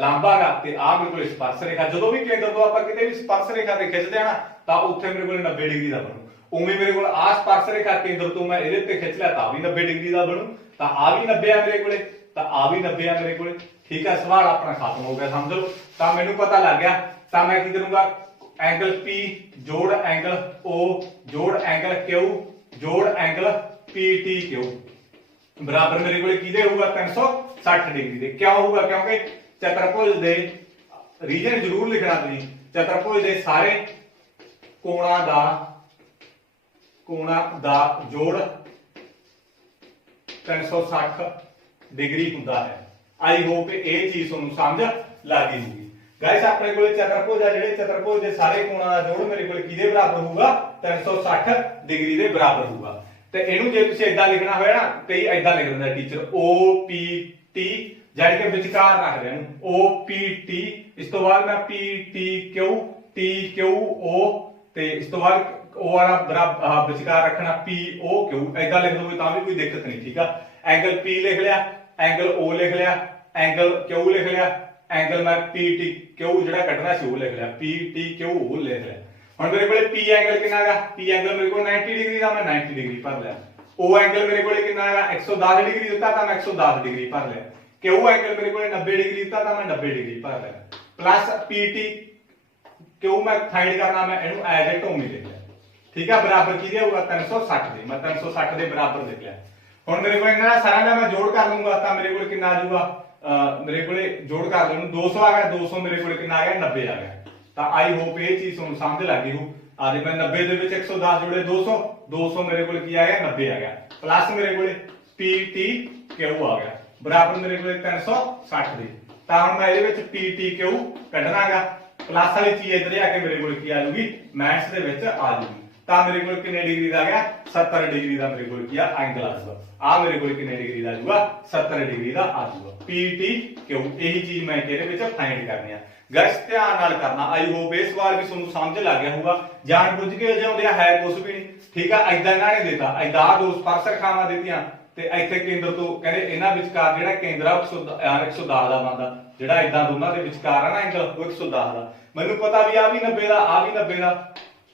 ਲੰਬ ਆਗਾ, ਤੇ ਆਹ ਮੇਰੇ ਕੋਲੇ ਸਪਰਸ਼ ਰੇਖਾ। ਜਦੋਂ ਵੀ ਕੇਂਦਰ ਤੋਂ ਆਪਾਂ ਕਿਤੇ ਵੀ ਸਪਰਸ਼ ਰੇਖਾ ਤੇ ਖਿੱਚਦੇ ਆ ਨਾ, ਤਾਂ ਉੱਥੇ ਮੇਰੇ ਕੋਲੇ 90 ਡਿਗਰੀ ਦਾ ਬਣੂ। ਉਵੇਂ ਮੇਰੇ ਕੋਲ ਆਹ ਸਪਰਸ਼ ਰੇਖਾ ਕੇਂਦਰ ਤੋਂ ਮੈਂ ਇਹਦੇ ਉੱਤੇ ਖਿੱਚ ਲਿਆ ਤਾਂ ਵੀ 90 ਡਿਗਰੀ ਦਾ ਬਣੂ, ਤਾਂ ਆ ਵੀ 90 ਆ ਮੇਰੇ ਕੋਲੇ, ਤਾਂ ਆ ਵੀ 90 ਆ ਮੇਰੇ ਕੋਲੇ। ਠੀਕ ਹੈ, ਸਵਾਲ ਆਪਣਾ ਖਤਮ ਹੋ ਗਿਆ ਸਮਝ ਲਓ। ਤਾਂ ਮੈਨੂੰ ਪਤਾ ਲੱਗ ਗਿਆ, ਤਾਂ ਮੈਂ ਕੀ ਕਰੂੰਗਾ, ਐਂਗਲ P ਜੋੜ ਐਂਗਲ O ਜੋੜ ਐਂਗਲ Q ਜੋੜ ਐਂਗਲ PTQ ਬਰਾਬਰ ਮੇਰੇ ਕੋਲੇ ਕਿਹਦੇ ਹੋਊਗਾ, 360 ਡਿਗਰੀ ਦੇ। ਕਿਉਂ ਹੋਊਗਾ, ਕਿਉਂਕਿ ਚਤੁਰਭੁਜ ਦੇ ਰੀਜਨ ਜ਼ਰੂਰ ਲਿਖਣਾ ਤੁਸੀਂ, ਚਤੁਰਭੁਜ ਦੇ ਸਾਰੇ ਕੋਣਾਂ ਦਾ ਜੋੜ 360 ਡਿਗਰੀ ਹੁੰਦਾ ਹੈ। ਆਈ ਹੋਪ ਇਹ ਚੀਜ਼ ਤੁਹਾਨੂੰ ਸਮਝ ਲੱਗ ਗਈ ਹੋਊਗੀ। गाइस अपने कोले चतुर्भुज आ, ਜਿਹੜੇ चतुर्भुज ਦੇ ਸਾਰੇ ਕੋਣਾਂ ਦਾ ਜੋੜ ਮੇਰੇ ਕੋਲੇ ਕਿਹਦੇ ਬਰਾਬਰ ਹੋਊਗਾ 360 ਡਿਗਰੀ ਦੇ ਬਰਾਬਰ ਹੋਊਗਾ। ਤੇ ਇਹਨੂੰ ਜੇ ਤੁਸੀਂ ਇਦਾਂ ਲਿਖਣਾ ਹੋਇਆ ਨਾ, ਕਈ ਇਦਾਂ ਲਿਖ ਦਿੰਦਾ ਟੀਚਰ OPT, ਜਾਨੀ ਕਿ ਵਿਚਕਾਰ ਰੱਖ ਦੇਣ OPT, ਇਸ ਤੋਂ ਬਾਅਦ ਮੈਂ PTQ TQO ਤੇ ਇਸ ਤੋਂ ਬਾਅਦ O ਵਾਲਾ ਬਰਾਬਰ ਵਿਚਕਾਰ ਰੱਖਣਾ POQ, ਇਦਾਂ ਲਿਖ ਦੋਗੇ ਤਾਂ ਵੀ ਕੋਈ ਦਿੱਕਤ ਨਹੀਂ, ਠੀਕ ਆ। ਐਂਗਲ P ਲਿਖ ਲਿਆ, ਐਂਗਲ O ਲਿਖ ਲਿਆ, ਐਂਗਲ Q ਲਿਖ ਲਿਆ, ਐਂਗਲ ਮੈਂ PTQ ਜਿਹੜਾ ਕੱਢਣਾ ਸੀ ਉਹ ਲਿਖ ਲਿਆ, PTQ ਉਹ ਲਿਖ ਲਿਆ। ਹੁਣ ਮੇਰੇ ਕੋਲੇ P ਐਂਗਲ ਕਿੰਨਾ ਹੈਗਾ, P ਐਂਗਲ ਮੇਰੇ ਕੋਲ 90 ਡਿਗਰੀ ਦਾ, ਮੈਂ 90 ਡਿਗਰੀ ਭਰ ਲਿਆ। O ਐਂਗਲ ਮੇਰੇ ਕੋਲੇ ਕਿੰਨਾ ਹੈਗਾ 110 ਡਿਗਰੀ ਦਿੱਤਾ ਤਾਂ ਮੈਂ 110 ਡਿਗਰੀ ਭਰ ਲਿਆ। Q ਐਂਗਲ ਮੇਰੇ ਕੋਲੇ 90 ਡਿਗਰੀ ਦਿੱਤਾ ਤਾਂ ਮੈਂ 90 ਡਿਗਰੀ ਭਰ ਲਿਆ। ਪਲੱਸ PTQ ਮੈਂ ਫਾਈਂਡ ਕਰਨਾ, ਮੈਂ ਇਹਨੂੰ ਐਜ਼ ਇਟ ਉਵੇਂ ਲਿਖ ਲਿਆ, ਠੀਕ ਆ। ਬਰਾਬਰ ਕੀ ਹੋਊਗਾ 360 ਦੇ, ਮੈਂ 360 ਦੇ ਬਰਾਬਰ ਲਿਖ ਲਿਆ। ਹੁਣ ਮੇਰੇ ਕੋਲ ਇਹਨਾਂ ਸਾਰਿਆਂ ਦਾ ਮੈਂ ਜੋੜ ਕਰ ਲੂੰਗਾ ਤਾਂ ਮੇਰੇ ਕੋਲ ਕਿੰਨਾ ਆ ਜਾਊਗਾ, ਮੇਰੇ ਕੋਲੇ ਜੋੜ ਕਰ ਲਓ 200 ਆ ਗਿਆ, 200 ਮੇਰੇ ਕੋਲੇ ਕਿੰਨਾ ਆ ਗਿਆ 90 ਆ ਗਿਆ। ਤਾਂ ਆਈ ਹੋਪ ਇਹ ਚੀਜ਼ ਤੁਹਾਨੂੰ ਸਮਝ ਲੱਗ ਗਈ ਹੋ। ਆ ਜੇ ਮੈਂ 90 ਦੇ ਵਿੱਚ 110 ਜੋੜੇ 200, 200 ਮੇਰੇ ਕੋਲੇ ਕੀ ਆ ਗਿਆ 90 ਆ ਗਿਆ। ਪਲੱਸ ਮੇਰੇ ਕੋਲੇ PTQ ਆ ਗਿਆ, ਬਰਾਬਰ ਮੇਰੇ ਕੋਲੇ 360 ਦੇ। ਤਾਂ ਹੁਣ ਮੈਂ ਇਹਦੇ ਵਿੱਚ PTQ ਕੱਢਣਾਗਾ, ਪਲੱਸ ਵਾਲੀ ਚੀਜ਼ ਇੱਧਰ ਆ ਕੇ ਮੇਰੇ ਕੋਲ ਕੀ ਆ ਜਾਊਗੀ ਮੈਥਸ ਦੇ ਵਿੱਚ ਆ ਜਾਊਗੀ। ਤਾਂ ਮੇਰੇ ਕੋਲ ਕਿੰਨੇ ਡਿਗਰੀ ਦਾ ਆ ਗਿਆ 70 ਡਿਗਰੀ ਦਾ ਮੇਰੇ ਕੋਲ ਕੀ ਆ ਐਂਗਲ ਆ ਜਾਊਗਾ। ਆ ਮੇਰੇ ਕੋਲ ਕਿੰਨੇ ਡਿਗਰੀ ਦਾ ਆ ਜਾਊਗਾ 70 ਡਿਗਰੀ ਦਾ ਆ ਜਾਊਗਾ। PTQ ਇਹੀ ਚੀਜ਼ ਮੈਂ ਇਹਦੇ ਵਿੱਚ ਫਾਈਂਡ ਕਰਨੀ ਆ। ਗਾਇਸ ਧਿਆਨ ਨਾਲ ਕਰਨਾ, ਆਈ ਹੋਪ ਇਹ ਸਵਾਲ ਵੀ ਤੁਹਾਨੂੰ ਸਮਝ ਲੱਗ ਗਿਆ ਹੋਊਗਾ। ਜਾਣ ਬੁੱਝ ਕੇ ਉਲਝਾਉਂਦੇ ਆ ਹੈ ਕੁਝ ਵੀ ਨਹੀਂ, ਠੀਕ ਆ। ਐਦਾਂ ਇਹਨਾਂ ਨੇ ਦਿੱਤਾ, ਐਦਾਂ ਦੋ ਸਪਰਸ਼ ਰੇਖਾਵਾਂ ਦਿੱਤੀਆਂ ਤੇ ਇੱਥੇ ਕੇਂਦਰ ਤੋਂ ਕਹਿੰਦੇ ਇਹਨਾਂ ਵਿਚਕਾਰ ਜਿਹੜਾ ਕੇਂਦਰ ਆ 110 ਦਾ ਬਣਦਾ, ਜਿਹੜਾ ਐਦਾਂ ਦੋਨਾਂ ਦੇ ਵਿਚਕਾਰ ਆ ਨਾ ਐਂਗਲ ਉਹ 110 ਦਾ। ਮੈਨੂੰ ਪਤਾ ਵੀ ਆ ਵੀ 90 ਦਾ, ਆ ਵੀ 90 ਦਾ,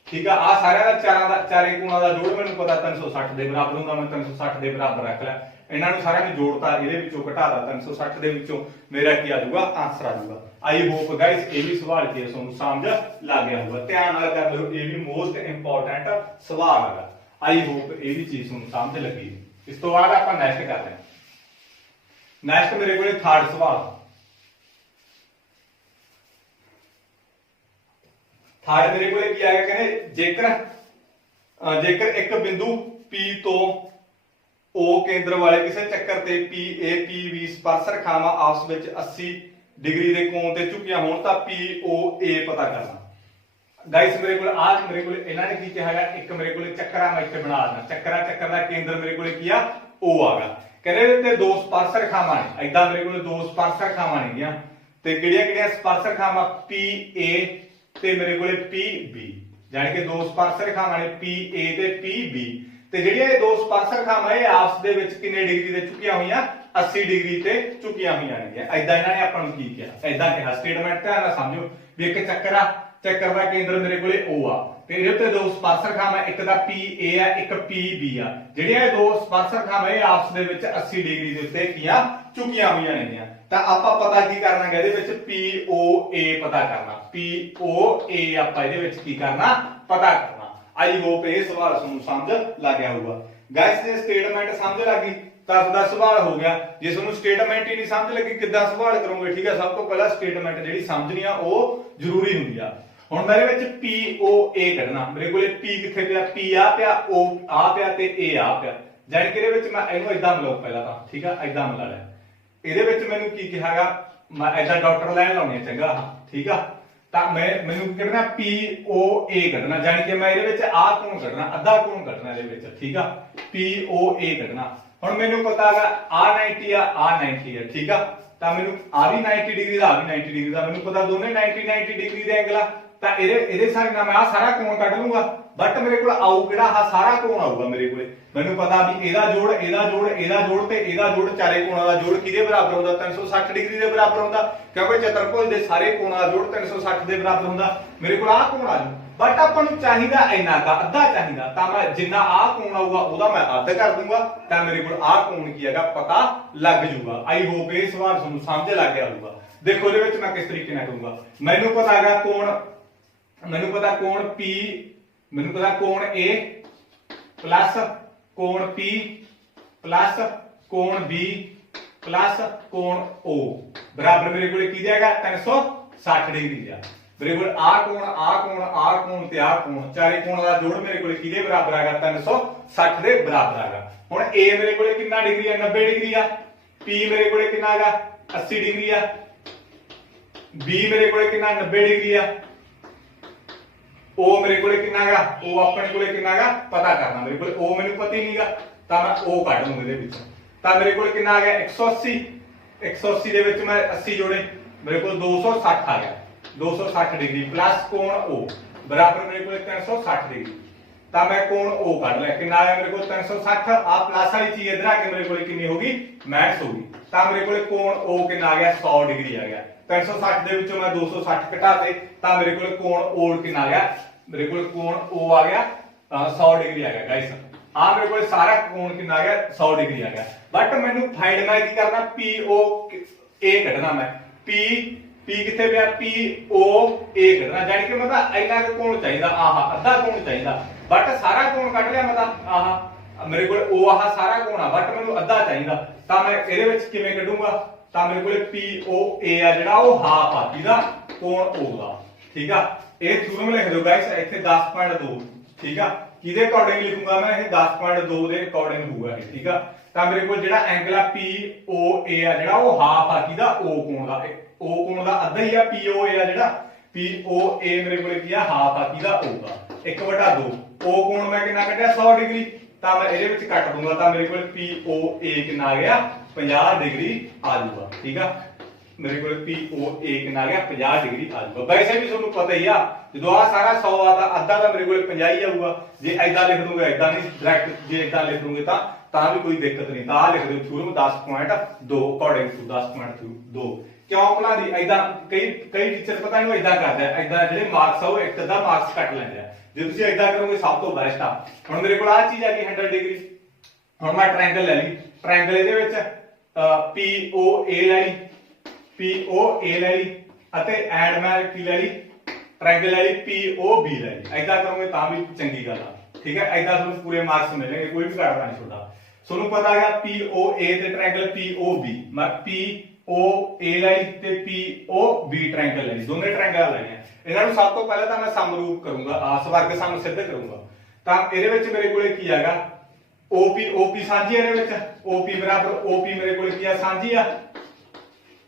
ਠੀਕ ਆ। ਆ ਸਾਰਿਆਂ ਦਾ ਚਾਰੇ ਕੋਣਾਂ ਦਾ ਜੋੜ ਮੈਨੂੰ ਪਤਾ 360 ਦੇ ਬਰਾਬਰ ਹੁੰਦਾ, ਮੈਂ 360 ਦੇ ਬਰਾਬਰ ਰੱਖ ਲਿਆ। ਇਹਨਾਂ ਨੂੰ ਸਾਰਿਆਂ ਨੂੰ ਜੋੜਤਾ, ਇਹਦੇ ਵਿੱਚੋਂ ਘਟਾਤਾ 360 ਦੇ ਵਿੱਚੋਂ ਮੇਰਾ ਕੀ ਆ ਜਾਊਗਾ ਆਨਸਰ ਆ ਜਾਊਗਾ। ਆਈ ਹੋਪ ਗਾਇਸ ਇਹ ਵੀ ਸਵਾਲ ਕੀ ਤੁਹਾਨੂੰ ਸਮਝ ਲੱਗ ਗਿਆ ਹੋਊਗਾ। ਧਿਆਨ ਨਾਲ ਕਰ ਲਿਓ, ਇਹ ਵੀ ਮੋਸਟ ਇੰਪੋਰਟੈਂਟ ਸਵਾਲ ਹੈਗਾ। ਆਈ ਹੋਪ ਇਹ ਵੀ ਚੀਜ਼ ਤੁਹਾਨੂੰ ਸਮਝ ਲੱਗੀ। ਇਸ ਤੋਂ ਬਾਅਦ ਆਪਾਂ ਨੈਕਸਟ ਕਰਦੇ ਹਾਂ। ਨੈਕਸਟ ਮੇਰੇ ਕੋਲੇ ਥਰਡ ਸਵਾਲ, ਥਰਡ ਮੇਰੇ ਕੋਲੇ ਕੀ ਆ ਗਿਆ, ਕਹਿੰਦੇ ਜੇਕਰ ਇੱਕ ਬਿੰਦੂ P ਤੋਂ O ਕੇਂਦਰ ਵਾਲੇ ਕਿਸੇ ਚੱਕਰ ਤੇ PAPB ਸਪਰਸ਼ ਰੇਖਾਵਾਂ ਆਪਸ ਵਿੱਚ 80 ਡਿਗਰੀ ਦੇ ਕੋਣ ਤੇ ਝੁਕੀਆਂ ਹੋਣ ਤਾਂ POA ਪਤਾ ਕਰਨਾ। ਗਾਇਸ ਮੇਰੇ ਕੋਲ ਇਹਨਾਂ ਨੇ ਕੀ ਕਿਹਾ ਹੈਗਾ, ਇੱਕ ਮੇਰੇ ਕੋਲੇ ਚੱਕਰ ਆ, ਮੈਂ ਇੱਥੇ ਬਣਾ ਦਿੰਦਾ ਚੱਕਰ ਦਾ ਕੇਂਦਰ ਮੇਰੇ ਕੋਲੇ ਕੀ ਆ O ਆਗਾ। ਕਹਿੰਦੇ ਇਹਦੇ ਤੇ ਦੋ ਸਪਰਸ਼ ਰੇਖਾਵਾਂ ਨੇ, ਐਦਾਂ ਮੇਰੇ ਕੋਲੇ ਦੋ ਸਪਰਸ਼ ਰੇਖਾਵਾਂ ਨੇਗੀਆਂ ਤੇ ਕਿਹੜੀਆਂ ਸਪਰਸ਼ ਰੇਖਾਵਾਂ PA ਤੇ ਮੇਰੇ ਕੋਲੇ PB, ਯਾਨੀ ਕਿ ਦੋ ਸਪਰਸ਼ ਰੇਖਾਵਾਂ ਨੇ PA ਤੇ PB। ਤੇ ਜਿਹੜੀਆਂ ਇਹ ਦੋ ਸਪਰਸ਼ ਰੇਖਾਵਾਂ ਇਹ ਆਪਸ ਦੇ ਵਿੱਚ ਕਿੰਨੇ ਡਿਗਰੀ ਤੇ ਝੁਕੀਆਂ ਹੋਈਆਂ 80 ਡਿਗਰੀ ਤੇ ਝੁਕੀਆਂ ਹੋਈਆਂ ਨੇ। ਐਦਾਂ ਇਹਨਾਂ ਨੇ ਆਪਾਂ ਨੂੰ ਕੀ ਕਿਹਾ, ਐਦਾਂ ਕਿਹਾ ਸਟੇਟਮੈਂਟ ਧਿਆਨ ਨਾਲ ਸਮਝੋ ਵੀ ਇੱਕ ਚੱਕਰ ਆ, ਚੱਕਰ ਦਾ ਕੇਂਦਰ ਮੇਰੇ ਕੋਲੇ O ਆ ਤੇ ਇਹਦੇ ਉੱਤੇ ਦੋ ਸਪਰਸ਼ ਰੇਖਾਵਾਂ, ਇੱਕ ਦਾ PA ਆ ਇੱਕ PB ਆ। ਜਿਹੜੀਆਂ ਇਹ ਦੋ ਸਪਰਸ਼ ਰੇਖਾਵਾਂ ਇਹ ਆਪਸ ਦੇ ਵਿੱਚ 80 ਡਿਗਰੀ ਦੇ ਉੱਤੇ ਕੀਆਂ ਝੁਕੀਆਂ ਹੋਈਆਂ ਨੇਗੀਆਂ। ਤਾਂ ਆਪਾਂ ਪਤਾ ਕੀ ਕਰਨਾ ਹੈ, ਇਹਦੇ ਵਿੱਚ POA ਪਤਾ ਕਰਨਾ, POA ਆਪਾਂ ਇਹਦੇ ਵਿੱਚ ਕੀ ਕਰਨਾ ਪਤਾ ਕਰਨਾ। ਆਈ ਹੋਪ ਇਹ ਸਵਾਲ ਤੁਹਾਨੂੰ ਸਮਝ ਲੱਗ ਗਿਆ ਹੋਊਗਾ। ਗਾਇਸ ਜੇ ਸਟੇਟਮੈਂਟ ਸਮਝ ਲੱਗੀ ਤਾਂ ਤੁਹਾਡਾ ਸਵਾਲ ਹੋ ਗਿਆ। ਜੇ ਤੁਹਾਨੂੰ ਸਟੇਟਮੈਂਟ ਹੀ ਨਹੀਂ ਸਮਝ ਲੱਗੀ ਕਿੱਦਾਂ ਸਵਾਲ ਕਰੋਗੇ, ਠੀਕ ਆ। ਸਭ ਤੋਂ ਪਹਿਲਾਂ ਸਟੇਟਮੈਂਟ ਜਿਹੜੀ ਸਮਝਣੀ ਆ ਉਹ ਜ਼ਰੂਰੀ ਹੁੰਦੀ ਆ। ਹੁਣ ਮੇਰੇ ਵਿੱਚ POA ਕੱਢਣਾ, ਮੇਰੇ ਕੋਲੇ P ਕਿੱਥੇ ਪਿਆ, P ਆ ਪਿਆ, O ਆ ਪਿਆ ਤੇ A ਆ ਪਿਆ। ਜਾਨੀ ਕਿ ਇਹਦੇ ਵਿੱਚ ਮੈਂ ਇਹਨੂੰ ਇਦਾਂ ਮਿਲਾਉ ਪਹਿਲਾਂ ਤਾਂ, ਠੀਕ ਆ, ਇਦਾਂ ਮਿਲਾ ਲਿਆ। ਇਹਦੇ ਵਿੱਚ ਮੈਨੂੰ ਕੀ ਕਿਹਾਗਾ, ਮੈਂ ਇਦਾਂ ਡਾਕਟਰ ਲਾਈਨ ਲਾਉਣੀ ਚੰਗਾ, ਠੀਕ ਆ। ਤਾਂ ਮੈਨੂੰ ਕਿਹੜਾ POA ਕੱਢਣਾ, ਜਾਨੀ ਕਿ ਮੈਂ ਇਹਦੇ ਵਿੱਚ ਆਹ ਕੋਣ ਕੱਢਣਾ, ਅੱਧਾ ਕੋਣ ਕੱਢਣਾ ਇਹਦੇ ਵਿੱਚ, ਠੀਕ ਆ। POA ਕੱਢਣਾ। ਹੁਣ ਮੈਨੂੰ ਪਤਾ ਹੈਗਾ ਆ 90 ਆ, ਆ 90 ਆ, ਠੀਕ ਆ। ਤਾਂ ਮੈਨੂੰ ਆ ਵੀ 90 ਡਿਗਰੀ ਦਾ, ਆ ਵੀ 90 ਡਿਗਰੀ ਦਾ, ਮੈਨੂੰ ਪਤਾ ਦੋਨੇ 90 ਡਿਗਰੀ ਦੇ ਐਂਗਲ ਆ। ਤਾਂ ਇਹਦੇ ਸਾਰੇ ਨਾਲ ਮੈਂ ਆ ਸਾਰਾ ਕੋਣ ਕੱਢ ਲੂੰਗਾ, ਬਟ ਮੇਰੇ ਕੋਲ ਆਊ ਕਿਹੜਾ ਆ ਸਾਰਾ ਕੋਣ ਆਊਗਾ ਮੇਰੇ ਕੋਲੇ। ਮੈਨੂੰ ਪਤਾ ਵੀ ਇਹਦਾ ਜੋੜ ਇਹਦਾ ਜੋੜ ਇਹਦਾ ਜੋੜ ਤੇ ਇਹਦਾ ਜੋੜ, ਚਾਰੇ ਕੋਣਾਂ ਦਾ ਜੋੜ ਕਿਹਦੇ ਬਰਾਬਰ ਹੁੰਦਾ 360 ਡਿਗਰੀ ਦੇ ਬਰਾਬਰ ਹੁੰਦਾ, ਕਿਉਂਕਿ ਚਤੁਰਭੁਜ ਦੇ ਸਾਰੇ ਕੋਣਾਂ ਦਾ ਜੋੜ 360 ਦੇ ਬਰਾਬਰ ਹੁੰਦਾ। ਮੇਰੇ ਕੋਲ ਆਹ ਕੋਣ ਆ ਜੂ, ਬਟ ਆਪਾਂ ਨੂੰ ਚਾਹੀਦਾ ਇੰਨਾ ਕਾ ਅੱਧਾ ਚਾਹੀਦਾ, ਤਾਂ ਮੈਂ ਜਿੰਨਾ ਆਹ ਕੋਣ ਆਊਗਾ ਉਹਦਾ ਮੈਂ ਅੱਧ ਕਰ ਦੂੰਗਾ ਤਾਂ ਮੇਰੇ ਕੋਲ ਆਹ ਕੋਣ ਕੀ ਹੈਗਾ ਪਤਾ ਲੱਗ ਜੂਗਾ। ਆਈ ਹੋਪ ਇਹ ਸਵਾਲ ਤੁਹਾਨੂੰ ਸਮਝ ਲੱਗ ਗਿਆ ਹੋਊਗਾ। ਦੇਖੋ ਇਹਦੇ ਵਿੱਚ ਮੈਂ ਕਿਸ ਤਰੀਕੇ ਨਾਲ ਕਰੂੰਗਾ। ਮੈਨੂੰ ਪਤਾ ਹੈਗਾ ਕੋਣ, ਮੈਨੂੰ ਪਤਾ ਕੋਣ P, ਮੈਨੂੰ ਪਤਾ ਕੋਣ A ਪਲੱਸ ਕੋਣ P ਪਲੱਸ ਕੋਣ B ਪਲੱਸ ਕੋਣ O ਬਰਾਬਰ ਮੇਰੇ ਕੋਲ ਕੀ ਦੇਗਾ 360 ਡਿਗਰੀ ਦਾ। ਮੇਰੇ ਕੋਲ ਆਹ ਕੋਣ ਆਹ ਕੋਣ ਆਹ ਕੋਣ ਤੇ ਆਹ ਕੋਣ, ਚਾਰੇ ਕੋਣਾਂ ਦਾ ਜੋੜ ਮੇਰੇ ਕੋਲ ਕਿਹਦੇ ਬਰਾਬਰ ਹੈਗਾ 360 ਦੇ ਬਰਾਬਰ ਹੈਗਾ। ਹੁਣ A ਮੇਰੇ ਕੋਲ ਕਿੰਨਾ ਡਿਗਰੀ ਆ 90 ਡਿਗਰੀ ਆ, P ਮੇਰੇ ਕੋਲ ਕਿੰਨਾ ਹੈਗਾ 80 ਡਿਗਰੀ ਆ, बी मेरे को कितना 90 डिग्री आ, ओ मेरे को कितना गा, ओ अपने को कितना गा पता करना, मेरे को ओ मैंने पता ही नहीं गा, तो मैं ओ कट लूंगा ਇਹਦੇ ਵਿੱਚ। ਤਾਂ ਮੇਰੇ ਕੋਲ ਕਿੰਨਾ ਆ ਗਿਆ 180, 180 ਦੇ ਵਿੱਚ ਮੈਂ 80 ਜੋੜੇ, ਮੇਰੇ ਕੋਲ 260 ਆ ਗਿਆ, 260 डिग्री प्लस कोण ओ बराबर मेरे को 360 डिग्री। ਤਾਂ मैं कोण ओ ਕੱਢ ਲਿਆ, ਕਿੰਨਾ ਆਇਆ ਮੇਰੇ ਕੋਲ 360, ਆ ਪਲੱਸ ਵਾਲੀ ਚੀਜ਼ ਇਧਰ ਆ ਕੇ ਮੇਰੇ ਕੋਲ ਕਿੰਨੀ ਹੋਗੀ ਮਾਈਨਸ ਹੋਗੀ। ਤਾਂ ਮੇਰੇ ਕੋਲ ਕੋਣ O ਕਿੰਨਾ ਆ ਗਿਆ 100 डिग्री ਆ ਗਿਆ, 360 ਦੇ ਵਿੱਚੋਂ ਮੈਂ 260 ਘਟਾਤੇ, ਤਾਂ ਮੇਰੇ ਕੋਲ ਕੋਣ O ਕਿੰਨਾ ਆ ਗਿਆ, ਮੇਰੇ ਕੋਲ ਕੋਣ O ਆ ਗਿਆ 100 डिग्री आ गया गाइस। आ मेरे को सारा कोण कितना आ गया 100 डिग्री आ गया, बट मैंने फाइंड मैं की करना PO A कढना, मैं P किथे पिया PO A कढना, जानी कि मतलब इन्ना के कोण चाहिदा, आहा अद्धा कोण चाहिदा, बट सारा कोण कढ लिया मतलब आहा मेरे को O आहा सारा कोण आ, बट मैंने अद्धा चाहिदा, तां मैं ਇਹਦੇ ਵਿੱਚ ਕਿਵੇਂ ਕੱਢੂੰਗਾ, ਤਾਂ ਮੇਰੇ ਕੋਲੇ PO A ਆ ਜਿਹੜਾ ਉਹ ਹਾਫ ਆ ਕਿਹਦਾ ਕੋਣ O ਦਾ। ਠੀਕ ਆ, ਇਹ ਥਿਊਰਮ ਲਿਖ ਦਿਓ ਗਾਇਸ ਇੱਥੇ 10.2। ਠੀਕ ਆ, ਕਿਹਦੇ ਅਕੋਰਡਿੰਗ ਲਿਖੂੰਗਾ ਮੈਂ, ਇਹ 10.2 ਦੇ ਅਕੋਰਡਿੰਗ ਹੋਊਗਾ ਇਹ। ਠੀਕ ਆ, ਤਾਂ ਮੇਰੇ ਕੋਲ ਜਿਹੜਾ ਐਂਗਲ ਆ POA ਆ ਜਿਹੜਾ ਉਹ ਹਾਫ ਆ ਕਿਹਦਾ O ਕੋਣ ਦਾ, O ਕੋਣ ਦਾ ਅੱਧਾ ਹੀ ਆ POA ਆ ਜਿਹੜਾ, POA ਮੇਰੇ ਕੋਲ ਕੀ ਆ ਹਾਫ ਆ ਕਿਹਦਾ O ਦਾ 1/2। O ਕੋਣ ਮੈਂ ਕਿੰਨਾ ਕੱਢਿਆ 100 डिग्री, ਤਾਂ ਮੈਂ ਇਹਦੇ ਵਿੱਚ ਕੱਟ ਦੂੰਗਾ, ਤਾਂ ਮੇਰੇ ਕੋਲ POA ਕਿੰਨਾ ਆ ਗਿਆ 50 डिग्री ਆ ਜਾਊਗਾ। ਠੀਕ ਆ, मेरे को POA कितना आ गया 50 डिग्री आ जाऊगा। वैसे भी ਤੁਹਾਨੂੰ ਪਤਾ ਹੀ ਆ ਜਦੋਂ ਆ ਸਾਰਾ 100 ਆਦਾ ਅੱਧਾ ਤਾਂ ਮੇਰੇ ਕੋਲ 50 ਹੀ ਆਊਗਾ, ਜੇ ਐਦਾਂ ਲਿਖ ਦੂੰਗਾ ਐਦਾਂ ਨਹੀਂ ਡਾਇਰੈਕਟ, ਜੇ ਐਦਾਂ ਲਿਖ ਦੂੰਗੇ ਤਾਂ ਵੀ ਕੋਈ ਦਿੱਕਤ ਨਹੀਂ। ਤਾਂ ਆ ਲਿਖ ਦਿਓ ਥਿਊਰਮ 10.2 ਅਕੋਰਡਿੰਗ ਟੂ 10.2। ਕਿਉਂ ਭਲਾ ਦੀ ਐਦਾਂ ਕਈ ਟੀਚਰ ਪਤਾ ਨਹੀਂ ਐਦਾਂ ਕਰਦੇ ਆ, ਐਦਾਂ ਜਿਹੜੇ ਮਾਰਕਸ ਆ ਉਹ ਇੱਕ ਅੱਧਾ ਮਾਰਕਸ ਕੱਟ ਲੈਂਦੇ ਆ, ਜੇ ਤੁਸੀਂ ਐਦਾਂ ਕਰੋਗੇ ਸਭ ਤੋਂ ਬੈਸਟ ਆ। ਹੁਣ ਮੇਰੇ ਕੋਲ ਆ ਚੀਜ਼ ਆ ਗਈ 100 डिग्री, ਹੁਣ ਮੈਂ ਟ੍ਰਾਇੰਗਲ ਲੈ ਲਈ, ਟ੍ਰਾਇੰਗਲ ਇਹਦੇ ਵਿੱਚ POA ਲੈ ਲਈ, POA ਲੈ ਲਈ ਅਤੇ ਐਂਡ ਮੈਂ ਕੀ ਲੈ ਲਈ ट्रायंगल ਲੈ ਲਈ POB ਲੈ ਲਈ, ਐਦਾਂ ਕਰੋਗੇ ਤਾਂ ਵੀ ਚੰਗੀ ਗੱਲ ਆ। ਠੀਕ ਹੈ, ਐਦਾਂ ਤੁਹਾਨੂੰ ਪੂਰੇ ਮਾਰਕਸ ਮਿਲਣਗੇ, ਕੋਈ ਵੀ ਘਾਟਾ ਨਹੀਂ ਛੋਟਾ। ਤੁਹਾਨੂੰ ਪਤਾ ਹੈਗਾ POA ਤੇ ਟ੍ਰਾਇੰਗਲ POB, ਮੈਂ POA ਲੈ ਲਈ ਤੇ POB ਟ੍ਰਾਇੰਗਲ ਲੈ ਲਈ, ਦੋਨੇ ਟ੍ਰਾਇੰਗਲ ਲੈ ਲਏ। ਇਹਨਾਂ ਨੂੰ ਸਭ ਤੋਂ ਪਹਿਲਾਂ ਤਾਂ ਮੈਂ ਸਮਰੂਪ ਕਰੂੰਗਾ, ਸਵਰਗ ਸਮ ਸਿੱਧ ਕਰੂੰਗਾ। ਤਾਂ ਇਹਦੇ ਵਿੱਚ ਮੇਰੇ ਕੋਲੇ ਕੀ ਹੈਗਾ OP ਸਾਂਝੀ ਇਹਦੇ ਵਿੱਚ, OP ਬਰਾਬਰ OP ਮੇਰੇ ਕੋਲੇ ਕੀ ਆ ਸਾਂਝੀ ਆ,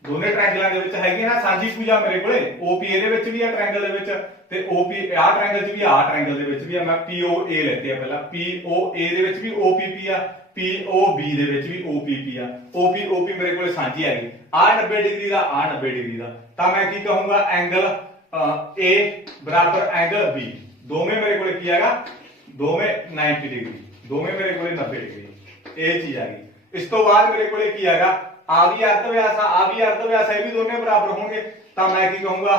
ਦੋਨੇ ਟ੍ਰਾਇੰਗਲਾਂ ਦੇ ਵਿੱਚ ਹੈਗੀ ਨਾ ਸਾਂਝੀ ਪੂਜਾ ਮੇਰੇ ਕੋਲੇ। OP ਇਹਦੇ ਵਿੱਚ ਵੀ ਆ ਟ੍ਰਾਇੰਗਲ ਦੇ ਵਿੱਚ, ਤੇ OP ਆਹ ਟ੍ਰਾਇੰਗਲ 'ਚ ਵੀ ਆ ਟ੍ਰਾਇੰਗਲ ਦੇ ਵਿੱਚ ਵੀ ਆ। ਮੈਂ POA ਲੈਤੇ ਆ ਪਹਿਲਾਂ, POA ਦੇ ਵਿੱਚ ਵੀ OPP ਆ, POB ਦੇ ਵਿੱਚ ਵੀ OPP ਆ, OP ਮੇਰੇ ਕੋਲੇ ਸਾਂਝੀ ਆ ਗਈ। ਆ 90 डिग्री ਦਾ, ਆ 90 डिग्री ਦਾ, ਤਾਂ ਮੈਂ ਕੀ ਕਹੂੰਗਾ ਐਂਗਲ A ਬਰਾਬਰ ਐਂਗਲ B, ਦੋਵੇਂ ਮੇਰੇ ਕੋਲੇ ਕੀ ਹੈਗਾ ਦੋਵੇਂ 90 डिग्री, ਦੋਵੇਂ ਮੇਰੇ ਕੋਲੇ 90 डिग्री, ਇਹ ਚੀਜ਼ ਆ ਗਈ। ਇਸ ਤੋਂ ਬਾਅਦ ਮੇਰੇ ਕੋਲੇ ਕੀ ਹੈਗਾ ਆ ਵੀ ਅਰਧ ਵਿਆਸ ਆ, ਆ ਵੀ ਅਰਧ ਵਿਆਸ, ਇਹ ਵੀ ਦੋਨੇ ਬਰਾਬਰ ਹੋਣਗੇ। ਤਾਂ ਮੈਂ ਕੀ ਕਹੂੰਗਾ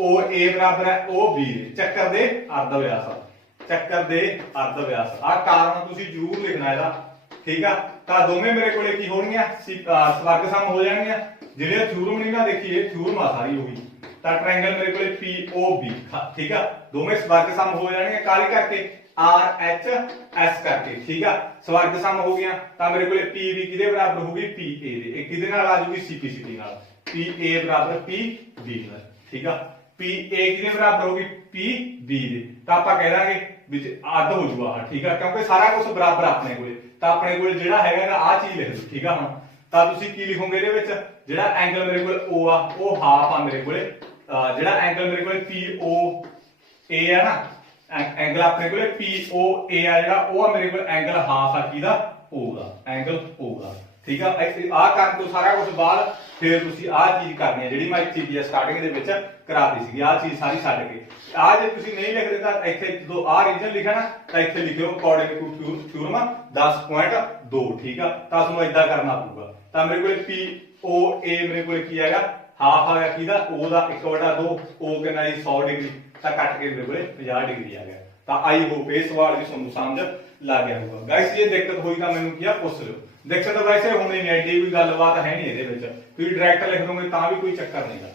OA ਬਰਾਬਰ ਹੈ OB ਚੱਕਰ ਦੇ ਅਰਧ ਵਿਆਸ, ਚੱਕਰ ਦੇ ਅਰਧ ਵਿਆਸ। ਆ ਕਾਰਨ ਤੁਸੀਂ ਜ਼ਰੂਰ ਲਿਖਣਾ ਇਹਦਾ। ਠੀਕ ਆ, ਤਾਂ ਦੋਵੇਂ ਮੇਰੇ ਕੋਲੇ ਕੀ ਹੋਣਗੀਆਂ ਸਵਰਗ ਸਮ ਹੋ ਜਾਣਗੀਆਂ। ਜਿਹੜੇ ਥਿਊਰਮ ਨਹੀਂ ਨਾ ਦੇਖੀ, ਇਹ ਥਿਊਰਮ ਆ ਸਾਰੀ ਹੋਈ। ਤਾਂ ਟ੍ਰਾਇੰਗਲ ਮੇਰੇ ਕੋਲੇ POB, ਠੀਕ ਆ, ਦੋਵੇਂ ਸਵਰਗ ਸਮ ਹੋ ਜਾਣਗੇ ਕਾਹਦੇ ਕਰਕੇ RHS ਕਰਕੇ। ਠੀਕ ਆ, ਸਵਰਗ ਸਮ ਹੋ ਗਿਆ, ਤਾਂ ਮੇਰੇ ਕੋਲੇ PB ਕਿਹਦੇ ਬਰਾਬਰ ਹੋਊਗੀ PA ਦੇ, ਇਹ ਕਿਹਦੇ ਨਾਲ ਆ ਜੂਗੀ CPCD ਨਾਲ, PA ਬਰਾਬਰ PB ਨਾਲ। ਠੀਕ ਆ, PA ਕਿਹਦੇ ਬਰਾਬਰ ਹੋਊਗੀ PB ਦੇ, ਤਾਂ ਆਪਾਂ ਕਹਿ ਦਾਂਗੇ ਵਿੱਚ ਅੱਧ ਹੋ ਜੂਗਾ। ਠੀਕ ਆ, ਕਿਉਂਕਿ ਸਾਰਾ ਕੁਝ ਬਰਾਬਰ ਆਪਣੇ ਕੋਲੇ, ਤਾਂ ਆਪਣੇ ਕੋਲੇ ਜਿਹੜਾ ਹੈਗਾ ਆ ਚੀਜ਼ ਲਿਖ ਦਿਓ। ਠੀਕ ਆ, ਹੁਣ ਤਾਂ ਤੁਸੀਂ ਕੀ ਲਿਖੋਗੇ ਇਹਦੇ ਵਿੱਚ, ਜਿਹੜਾ ਐਂਗਲ ਮੇਰੇ ਕੋਲੇ O ਆ ਉਹ ਹਾਫ ਆ ਮੇਰੇ ਕੋਲੇ, ਜਿਹੜਾ ਐਂਗਲ ਮੇਰੇ ਕੋਲੇ POA ਆ ਨਾ, ਐਂਗਲ ਆਪਣੇ ਕੋਲੇ POA ਆ ਜਿਹੜਾ ਉਹ ਆ ਮੇਰੇ ਕੋਲ ਐਂਗਲ ਹਾਫ ਆ ਕਿਹਦਾ O ਦਾ, ਐਂਗਲ O ਦਾ। ਠੀਕ ਆ, ਆ ਕਰਨ ਤੋਂ ਸਾਰਾ ਕੁਝ ਬਾਅਦ ਫਿਰ ਤੁਸੀਂ ਆ ਚੀਜ਼ ਕਰਨੀ ਹੈ ਜਿਹੜੀ ਮੈਂ ਚੀਜ਼ ਸਟਾਰਟਿੰਗ ਦੇ ਵਿੱਚ ਕਰਾਤੀ ਸੀਗੀ। ਆ ਚੀਜ਼ ਸਾਰੀ ਛੱਡ ਕੇ ਆ ਜੇ ਤੁਸੀਂ ਨਹੀਂ ਲਿਖਦੇ ਤਾਂ ਇੱਥੇ ਜਦੋਂ ਆ ਰੀਜਨ ਲਿਖਿਆ ਨਾ ਤਾਂ ਇੱਥੇ ਲਿਖਿਓ ਅਕੋਰਡਿੰਗ ਟੂ ਥਿਊਰਮ 10.2। ਠੀਕ ਆ, ਤਾਂ ਤੁਹਾਨੂੰ ਇਦਾਂ ਕਰਨਾ ਪਊਗਾ। ਤਾਂ ਮੇਰੇ ਕੋਲੇ POA ਮੇਰੇ ਕੋਲੇ ਕੀ ਹੈਗਾ ਹਾਫ ਆ ਗਿਆ ਕਿਹਦਾ O ਦਾ 1/2, O ਕਿੰਨਾ ਜੀ 100 डिग्री, ਤਾਂ ਕੱਟ ਕੇ ਮੇਰੇ ਕੋਲੇ 50 डिग्री ਆ ਗਿਆ। ਤਾਂ ਆਈ ਹੋਪ ਇਹ ਸਵਾਲ ਵੀ ਤੁਹਾਨੂੰ ਸਮਝ ਲੱਗ ਗਿਆ ਹੋਊਗਾ। ਗਾਇਸ ਜੇ ਦਿੱਕਤ ਹੋਈ ਤਾਂ ਮੈਨੂੰ ਕੀ ਆ ਪੁੱਛ ਲਿਓ। ਦਿੱਕਤ ਤਾਂ ਵੈਸੇ ਹੋਣੀ ਨਹੀਂ, ਐਡੀ ਕੋਈ ਗੱਲਬਾਤ ਹੈ ਨਹੀਂ ਇਹਦੇ ਵਿੱਚ, ਤੁਸੀਂ ਡਾਇਰੈਕਟ ਲਿਖ ਦੋਗੇ ਤਾਂ ਵੀ ਕੋਈ ਚੱਕਰ ਨਹੀਂਗਾ,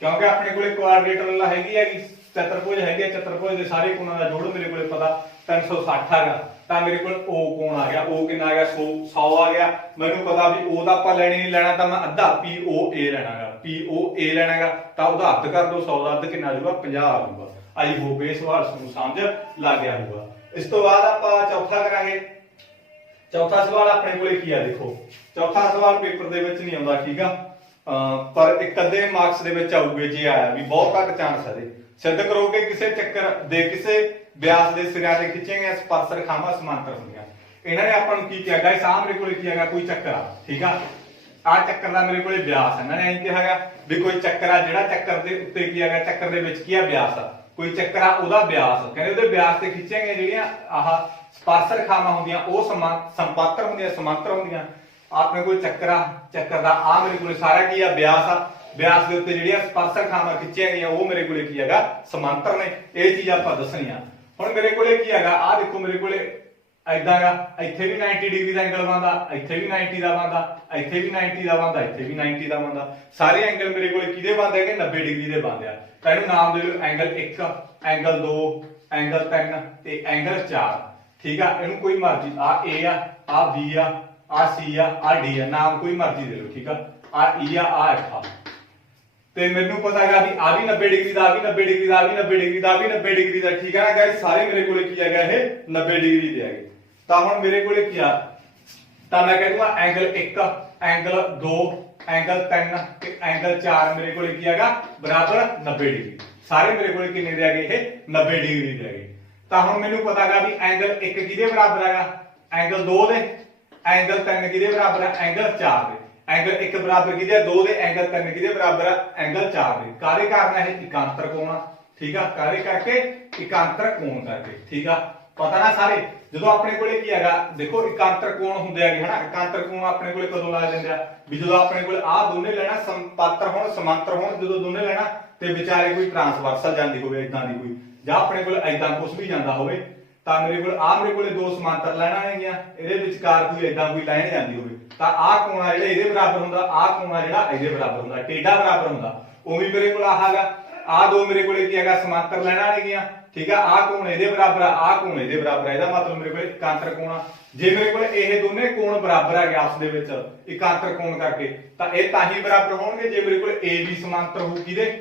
ਕਿਉਂਕਿ ਆਪਣੇ ਕੋਲੇ ਕੁਆਡਰੇਟਰ ਵਾਲਾ ਹੈਗੀ ਚਤੁਰਭੁਜ ਹੈਗੇ, ਚਤੁਰਭੁਜ ਦੇ ਸਾਰੇ ਕੋਣਾਂ ਦਾ ਜੋੜ ਮੇਰੇ ਕੋਲੇ ਪਤਾ 360 ਹੈਗਾ। ਤਾਂ ਮੇਰੇ ਕੋਲ O ਕੋਣ ਆ ਗਿਆ, O ਕਿੰਨਾ ਆ ਗਿਆ 100 ਆ ਗਿਆ। ਮੈਨੂੰ ਪਤਾ ਵੀ O ਦਾ ਆਪਾਂ ਲੈਣੀ ਨਹੀਂ ਲੈਣਾ, ਤਾਂ ਮੈਂ ਅੱਧਾ POA ਲੈਣਾਗਾ, POA ਲੈਣਾਗਾ, ਤਾਂ ਉਹਦਾ ਅੱਧ ਕਰ ਦੋ, 100 ਦਾ ਅੱਧ ਕਿੰਨਾ ਆ ਜਾਊਗਾ 50 ਆ ਜਾਊਗਾ। ਆਈ ਹੋਪ ਇਹ ਸਵਾਲ ਤੁਹਾਨੂੰ ਸਮਝ ਲੱਗ ਗਿਆ ਹੋਊਗਾ। ਇਸ ਤੋਂ ਬਾਅਦ ਆਪਾਂ ਚੌਥਾ ਕਰਾਂਗੇ। ਚੌਥਾ ਸਵਾਲ ਆਪਣੇ ਕੋਲੇ ਕੀ ਆ, ਦੇਖੋ ਚੌਥਾ ਸਵਾਲ ਪੇਪਰ ਦੇ ਵਿੱਚ ਨਹੀਂ ਆਉਂਦਾ। ਠੀਕ ਆ, ਪਰ ਇੱਕ ਅੱਧੇ ਮਾਰਕਸ ਦੇ ਵਿੱਚ ਆਊਗੇ ਜੇ ਆਇਆ ਵੀ ਬਹੁਤ ਘੱਟ ਚਾਂਸ ਹੈ। ਸਿੱਧ ਕਰੋ ਕਿ ਕਿਸੇ ਚੱਕਰ ਦੇ ਕਿਸੇ ਵਿਆਸ ਦੇ ਸਿਰਿਆਂ ਤੇ ਖਿੱਚੀਆਂ ਗਈਆਂ ਸਪਰਸ਼ ਰੇਖਾਵਾਂ ਸਮਾਂਤਰ ਹੁੰਦੀਆਂ। ਇਹਨਾਂ ਨੇ ਆਪਾਂ ਨੂੰ ਕੀ ਕਿਹਾ ਗਾਇਸ, ਆਹ ਮੇਰੇ ਕੋਲੇ ਕੀ ਹੈਗਾ, ਕੋਈ ਚੱਕਰ ਆ, ਠੀਕ ਆ, ਆਹ ਚੱਕਰ ਦਾ ਮੇਰੇ ਕੋਲੇ ਵਿਆਸ ਇਹਨਾਂ ਨੇ ਐਂ ਕਿਹਾ ਹੈਗਾ ਵੀ ਕੋਈ ਚੱਕਰ ਆ, ਜਿਹੜਾ ਚੱਕਰ ਦੇ ਉੱਤੇ ਕੀ ਹੈਗਾ, ਚੱਕਰ ਦੇ ਵਿੱਚ ਕੀ ਆ, ਵਿਆਸ ਆ, ਕੋਈ ਚੱਕਰ ਆ ਉਹਦਾ ਵਿਆਸ, ਕਹਿੰਦੇ ਉਹਦੇ ਵਿਆਸ ਤੇ ਖਿੱਚੀਆਂ ਗਈਆਂ ਜਿਹੜੀਆਂ ਆਹ ਸਪਰਸ਼ ਰੇਖਾਵਾਂ ਹੁੰਦੀਆਂ ਉਹ ਸਮਾਂਤਰ ਹੁੰਦੀਆਂ, ਸਮਾਂਤਰ ਹੁੰਦੀਆਂ। ਆਪਣੇ ਕੋਲ ਚੱਕਰ ਆ, ਚੱਕਰ ਦਾ ਆ ਮੇਰੇ ਕੋਲੇ ਸਾਰਾ ਕੀ ਆ, ਵਿਆਸ ਆ, ਵਿਆਸ ਦੇ ਉੱਤੇ ਜਿਹੜੀਆਂ ਸਪਰਸ਼ ਰੇਖਾਵਾਂ ਖਿੱਚੀਆਂ ਗਈਆਂ ਉਹ ਮੇਰੇ ਕੋਲੇ ਕੀ ਹੈਗਾ, ਸਮਾਂਤਰ ਨੇ। ਇਹ ਚੀਜ਼ ਆਪਾਂ ਦੱਸਣੀ ਆ। ਹੁਣ ਮੇਰੇ ਕੋਲੇ ਕੀ ਹੈਗਾ, ਆ ਦੇਖੋ ਮੇਰੇ ਕੋਲੇ ਐਦਾਂ ਗਾ, ਇੱਥੇ ਵੀ 90 ਡਿਗਰੀ ਦਾ ਐਂਗਲ ਬਣਦਾ, ਇੱਥੇ ਵੀ 90 ਦਾ ਬਣਦਾ, ਇੱਥੇ ਵੀ 90 ਦਾ ਬਣਦਾ, ਇੱਥੇ ਵੀ 90 ਦਾ ਬਣਦਾ। ਸਾਰੇ ਐਂਗਲ ਮੇਰੇ ਕੋਲੇ ਕਿਹਦੇ ਬਣਦੇ ਹੈਗੇ, 90 ਡਿਗਰੀ ਦੇ ਬਣਦੇ ਆ। ਤਾਂ ਇਹਨੂੰ ਨਾਮ ਦੇ ਦਿਓ ਐਂਗਲ 1, ਐਂਗਲ 2, ਐਂਗਲ 3 ਤੇ ਐਂਗਲ 4, ਠੀਕ ਆ। ਇਹਨੂੰ ਕੋਈ ਮਰਜ਼ੀ, ਆ A ਆ B ਆ C ਆ D ਆ, ਨਾਮ ਕੋਈ ਮਰਜ਼ੀ ਦੇ ਲਓ, ਠੀਕ ਆ। ਆ E ਆ F ਆ। ਤੇ ਮੈਨੂੰ ਪਤਾ ਹੈਗਾ ਵੀ ਆ ਵੀ 90 ਡਿਗਰੀ ਦਾ, ਆ ਵੀ 90 ਡਿਗਰੀ ਦਾ, ਆ ਵੀ 90 ਡਿਗਰੀ ਦਾ, ਆ ਵੀ 90 ਡਿਗਰੀ ਦਾ, ਠੀਕ ਹੈ ਨਾ ਗਾਇਸ। ਸਾਰੇ ਮੇਰੇ ਕੋਲੇ ਕੀ ਹੈਗਾ, ਇਹ 90 ਡਿਗਰੀ ਦੇ ਹੈਗੇ। ਤਾਂ ਹੁਣ ਮੇਰੇ ਕੋਲੇ ਕੀ ਆ, ਤਾਂ ਮੈਂ ਕਹਿੰਦਾ ਐਂਗਲ 1, ਐਂਗਲ 2, ਐਂਗਲ 3 ਤੇ ਐਂਗਲ 4 ਮੇਰੇ ਕੋਲੇ ਕੀ ਹੈਗਾ, ਬਰਾਬਰ 90 ਡਿਗਰੀ। ਸਾਰੇ ਮੇਰੇ ਕੋਲੇ ਕਿੰਨੇ ਦੇ ਹੈਗੇ, ਇਹ 90 ਡਿਗਰੀ ਦੇ ਹੈਗੇ। ਤਾਂ ਹੁਣ ਮੈਨੂੰ ਪਤਾ ਹੈਗਾ ਵੀ ਐਂਗਲ 1 ਕਿਹਦੇ ਬਰਾਬਰ ਹੈਗਾ, ਐਂਗਲ 2 ਦੇ, ਐਂਗਲ 3 ਕਿਹਦੇ ਬਰਾਬਰ ਹੈ, ਐਂਗਲ 4 ਦੇ। ਐਂਗਲ 1 ਬਰਾਬਰ ਕਿਹਦੇ, 2 ਦੇ, ਐਂਗਲ 3 ਕਿਹਦੇ ਬਰਾਬਰ ਹੈ, ਐਂਗਲ 4 ਦੇ। ਕਾਹਦੇ ਕਾਰਨ ਇਹ ਇਕਾਂਤਰ ਕੋਣ ਆ, ਠੀਕ ਆ, ਕਾਹਦੇ ਕਰਕੇ, ਇਕਾਂਤਰ ਕੋਣ ਕਰਕੇ, ਠੀਕ ਆ। ਪਤਾ ਨਾ ਸਾਰੇ, ਜਦੋਂ ਆਪਣੇ ਕੋਲੇ ਕੀ ਹੈਗਾ, ਦੇਖੋ ਇਕਾਂਤਰ ਕੋਣ ਹੁੰਦੇ ਹੈਗੇ ਹਨਾ। ਇਕਾਂਤਰ ਕੋਣ ਆਪਣੇ ਕੋਲੇ ਕਦੋਂ ਲਾ ਜਾਂਦੇ ਆ, ਵੀ ਜਦੋਂ ਆਪਣੇ ਕੋਲੇ ਆਹ ਦੋਨੇ ਲੈਣਾ ਸਮਾਂਤਰ ਹੋਣ, ਸਮਾਂਤਰ ਹੋਣ, ਜਦੋਂ ਦੋਨੇ ਲੈਣਾ ਤੇ ਵਿਚਾਰੇ ਕੋਈ ਟ੍ਰਾਂਸਵਰਸਲ ਜਾਂਦੀ ਹੋਵੇ ਇਦਾਂ ਦੀ ਕੋਈ, ਜਾਂ ਆਪਣੇ ਕੋਲੇ ਇਦਾਂ ਕੁਝ ਵੀ ਜਾਂਦਾ ਹੋਵੇ, ਤਾਂ ਮੇਰੇ ਕੋਲੇ ਦੋ ਸਮਾਂਤਰ ਲੈਣਾ ਹੈਗੀਆਂ, ਇਹਦੇ ਵਿਚਕਾਰ ਕੋਈ ਇਦਾਂ ਕੋਈ ਲਾਈਨ ਜਾਂਦੀ ਹੋਵੇ, ਤਾਂ ਆਹ ਕੋਣ ਆ ਜਿਹੜਾ ਇਹਦੇ ਬਰਾਬਰ ਹੁੰਦਾ, ਆਹ ਕੋਣ ਆ ਜਿਹੜਾ ਇਹਦੇ ਬਰਾਬਰ ਹੁੰਦਾ, ਟੇਢਾ ਬਰਾਬਰ ਹੁੰਦਾ। ਉਵੇਂ ਮੇਰੇ ਕੋਲ ਆਹ ਹੈਗਾ, ਆਹ ਦੋ ਮੇਰੇ ਕੋਲੇ ਕੀ ਹੈਗਾ, ਸਮਾਂਤਰ ਲੈਣਾ ਹੈਗੀਆਂ, ਠੀਕ ਆ। ਆਹ ਕੋਣ ਇਹਦੇ ਬਰਾਬਰ ਆ, ਆਹ ਕੋਣ ਇਹਦੇ ਬਰਾਬਰ ਆ, ਇਹਦਾ ਮਤਲਬ ਮੇਰੇ ਕੋਲੇ ਇਕਾਂਤਰ ਕੋਣ ਆ। ਜੇ ਮੇਰੇ ਕੋਲੇ ਇਹ ਦੋਨੇ ਕੋਣ ਬਰਾਬਰ ਹੈਗੇ ਆਪਸ ਦੇ ਵਿੱਚ ਇਕਾਂਤਰ ਕੋਣ ਕਰਕੇ, ਤਾਂ ਇਹ ਤਾਂ ਹੀ ਬਰਾਬਰ ਹੋਣਗੇ ਜੇ ਮੇਰੇ ਕੋਲੇ AB ਸਮਾਂਤਰ ਹੋਊ ਕਿਹਦੇ,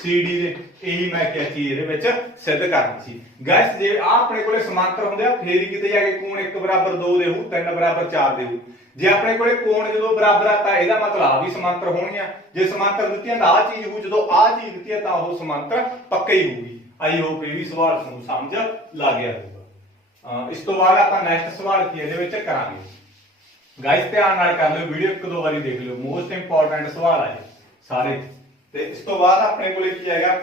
CD ਦੇ। ਇਹੀ ਮੈਂ ਕਿਹਾ ਚੀਜ਼ ਇਹਦੇ ਵਿੱਚ ਸਿੱਧ ਕਰਨੀ ਸੀ ਗਾਇਸ। ਜੇ ਆ ਆਪਣੇ ਕੋਲੇ ਸਮਾਂਤਰ ਹੁੰਦੇ ਆ ਫੇਰ ਹੀ ਕਿਤੇ ਜਾ ਕੇ ਕੋਣ 1 ਬਰਾਬਰ 2 ਦੇ ਹੋਊ, 3 ਬਰਾਬਰ 4 ਦੇ ਹੋਊ। ਜੇ ਆਪਣੇ ਕੋਲੇ ਕੋਣ ਜਦੋਂ ਬਰਾਬਰ ਆ ਤਾਂ ਇਹਦਾ ਮਤਲਬ ਆ ਵੀ ਸਮਾਂਤਰ ਹੋਣਗੀਆਂ। ਜੇ ਸਮਾਂਤਰ ਦਿੱਤੀਆਂ ਤਾਂ ਆ ਚੀਜ਼ ਹੋਊ, ਜਦੋਂ ਆ ਚੀਜ਼ ਦਿੱਤੀ ਹੈ ਤਾਂ ਉਹ ਸਮਾਂਤਰ ਪੱਕਾ ਹੀ ਹੋਊਗੀ। ਆਈ ਹੋਪ ਇਹ ਵੀ ਸਵਾਲ ਤੁਹਾਨੂੰ ਸਮਝ ਲੱਗ ਗਿਆ ਹੋਊਗਾ। ਇਸ ਤੋਂ ਬਾਅਦ ਆਪਾਂ ਨੈਕਸਟ ਸਵਾਲ ਕੀ ਇਹਦੇ ਵਿੱਚ ਕਰਾਂਗੇ ਗਾਇਸ। ਧਿਆਨ ਨਾਲ ਕਰ ਲਿਓ, ਵੀਡੀਓ 1-2 ਵਾਰੀ ਦੇਖ ਲਿਓ, ਮੋਸਟ ਇੰਪੋਰਟੈਂਟ ਸਵਾਲ ਆ ਸਾਰੇ। ਤੇ ਇਸ ਤੋਂ ਬਾਅਦ ਆਪਣੇ ਕੋਲੇ ਕੀ ਹੈਗਾ,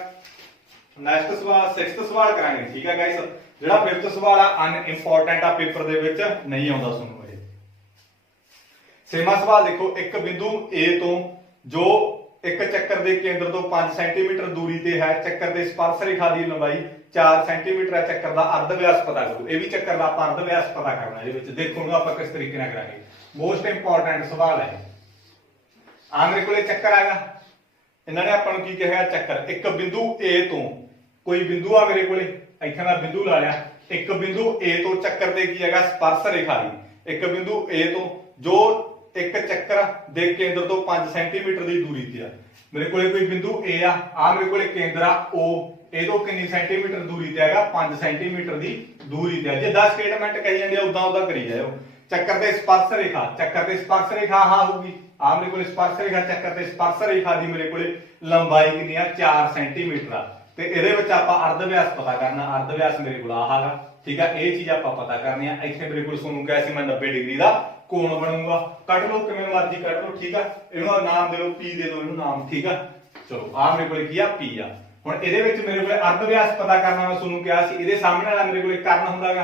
ਨੈਕਸਟ ਸਵਾਲ 6th ਸਵਾਲ ਕਰਾਂਗੇ, ਠੀਕ ਹੈ ਗਾਇਸ। ਜਿਹੜਾ 5th ਸਵਾਲ ਆ ਅਨਇੰਪੋਰਟੈਂਟ ਆ, ਪੇਪਰ ਦੇ ਵਿੱਚ ਨਹੀਂ ਆਉਂਦਾ ਤੁਹਾਨੂੰ ਇਹ। 6ਵਾਂ ਸਵਾਲ ਦੇਖੋ, ਇੱਕ ਬਿੰਦੂ A ਤੋਂ ਜੋ ਇੱਕ ਚੱਕਰ ਦੇ ਕੇਂਦਰ ਤੋਂ 5 ਸੈਂਟੀਮੀਟਰ ਦੂਰੀ ਤੇ ਹੈ, ਚੱਕਰ ਦੇ ਸਪਰਸ਼ ਰੇਖਾ ਦੀ ਲੰਬਾਈ 4 ਸੈਂਟੀਮੀਟਰ ਹੈ, ਚੱਕਰ ਦਾ ਅਰਧ ਵਿਆਸ ਪਤਾ ਕਰੋ। ਇਹ ਵੀ ਚੱਕਰ ਦਾ ਆਪਾਂ ਅਰਧ ਵਿਆਸ ਪਤਾ ਕਰਨਾ ਇਹਦੇ ਵਿੱਚ। ਦੇਖੋ ਨੂੰ ਆਪਾਂ ਕਿਸ ਤਰੀਕੇ ਨਾਲ ਕਰਾਂਗੇ, ਮੋਸਟ ਇੰਪੋਰਟੈਂਟ ਸਵਾਲ ਹੈ। ਆ ਮੇਰੇ ਕੋਲੇ ਚੱਕਰ ਆਗਾ, ਇਹਨਾਂ ਨੇ ਆਪਾਂ ਨੂੰ ਕੀ ਕਿਹਾ, ਚੱਕਰ। ਇੱਕ ਬਿੰਦੂ A ਤੋਂ ਕੋਈ ਬਿੰਦੂ ਆ ਮੇਰੇ ਕੋਲੇ, ਇੱਥੇ ਮੈਂ ਬਿੰਦੂ ਲਾ ਲਿਆ। ਇੱਕ ਬਿੰਦੂ A ਤੋਂ ਚੱਕਰ ਦੇ ਕੀ ਹੈਗਾ, ਸਪਰਸ਼ ਰੇਖਾ ਦੀ। ਇੱਕ ਬਿੰਦੂ A ਤੋਂ ਜੋ ਇੱਕ ਚੱਕਰ ਦੇ ਕੇਂਦਰ ਤੋਂ 5 ਸੈਂਟੀਮੀਟਰ ਦੀ ਦੂਰੀ ਤੇ ਆ। ਮੇਰੇ ਕੋਲੇ ਕੋਈ ਬਿੰਦੂ A ਆ ਮੇਰੇ ਕੋਲੇ ਕੇਂਦਰ ਆ O, ਇਹ ਤੋਂ ਕਿੰਨੀ ਸੈਂਟੀਮੀਟਰ ਦੂਰੀ ਤੇ ਹੈਗਾ, 5 ਸੈਂਟੀਮੀਟਰ ਦੀ ਦੂਰੀ ਤੇ ਆ। ਜਿੱਦਾਂ ਸਟੇਟਮੈਂਟ ਕਹੀ ਜਾਂਦੀ ਆ ਉਦਾਂ ਕਰੀ ਜਾਇਓ। ਚੱਕਰ ਦੇ ਸਪਰਸ਼ ਰੇਖਾ, ਚੱਕਰ ਦੇ ਸਪਰਸ਼ ਰੇਖਾ ਆ ਹੋਊਗੀ, ਆ ਮੇਰੇ ਕੋਲੇ ਸਪਰਸ਼ ਰੇਖਾ, ਚੱਕਰ ਤੇ ਸਪਰਸ਼ ਰੇਖਾ ਦੀ ਮੇਰੇ ਕੋਲੇ ਲੰਬਾਈ ਕਿੰਨੀ ਆ, 4 ਸੈਂਟੀਮੀਟਰ ਆ। ਤੇ ਇਹਦੇ ਵਿੱਚ ਆਪਾਂ ਅਰਧ ਵਿਆਸ ਪਤਾ ਕਰਨਾ। ਅਰਧ ਵਿਆਸ ਮੇਰੇ ਕੋਲ ਆ ਹੈਗਾ, ਠੀਕ ਆ। ਇਹ ਚੀਜ਼ ਆਪਾਂ ਪਤਾ ਕਰਨੀ ਆ। ਇੱਥੇ ਮੇਰੇ ਕੋਲ ਤੁਹਾਨੂੰ ਕਿਹਾ ਸੀ ਮੈਂ 90 ਡਿਗਰੀ ਦਾ ਕੋਣ ਬਣੂਗਾ, ਕੱਢ ਲਓ ਕਿਵੇਂ ਮਰਜ਼ੀ ਕੱਢ ਲਓ, ਠੀਕ ਆ। ਇਹਨੂੰ ਨਾਮ ਦੇ ਲਓ P ਦੇ ਲਓ ਇਹਨੂੰ ਨਾਮ, ਠੀਕ ਆ। ਚਲੋ ਆ ਮੇਰੇ ਕੋਲੇ ਕੀ ਆ, P ਆ। ਹੁਣ ਇਹਦੇ ਵਿੱਚ ਮੇਰੇ ਕੋਲੇ ਅਰਧ ਵਿਆਸ ਪਤਾ ਕਰਨਾ, ਮੈਂ ਤੁਹਾਨੂੰ ਕਿਹਾ ਸੀ। ਇਹਦੇ ਸਾਹਮਣੇ ਵਾਲਾ ਮੇਰੇ ਕੋਲੇ ਕਰਨ ਹੁੰਦਾਗਾ,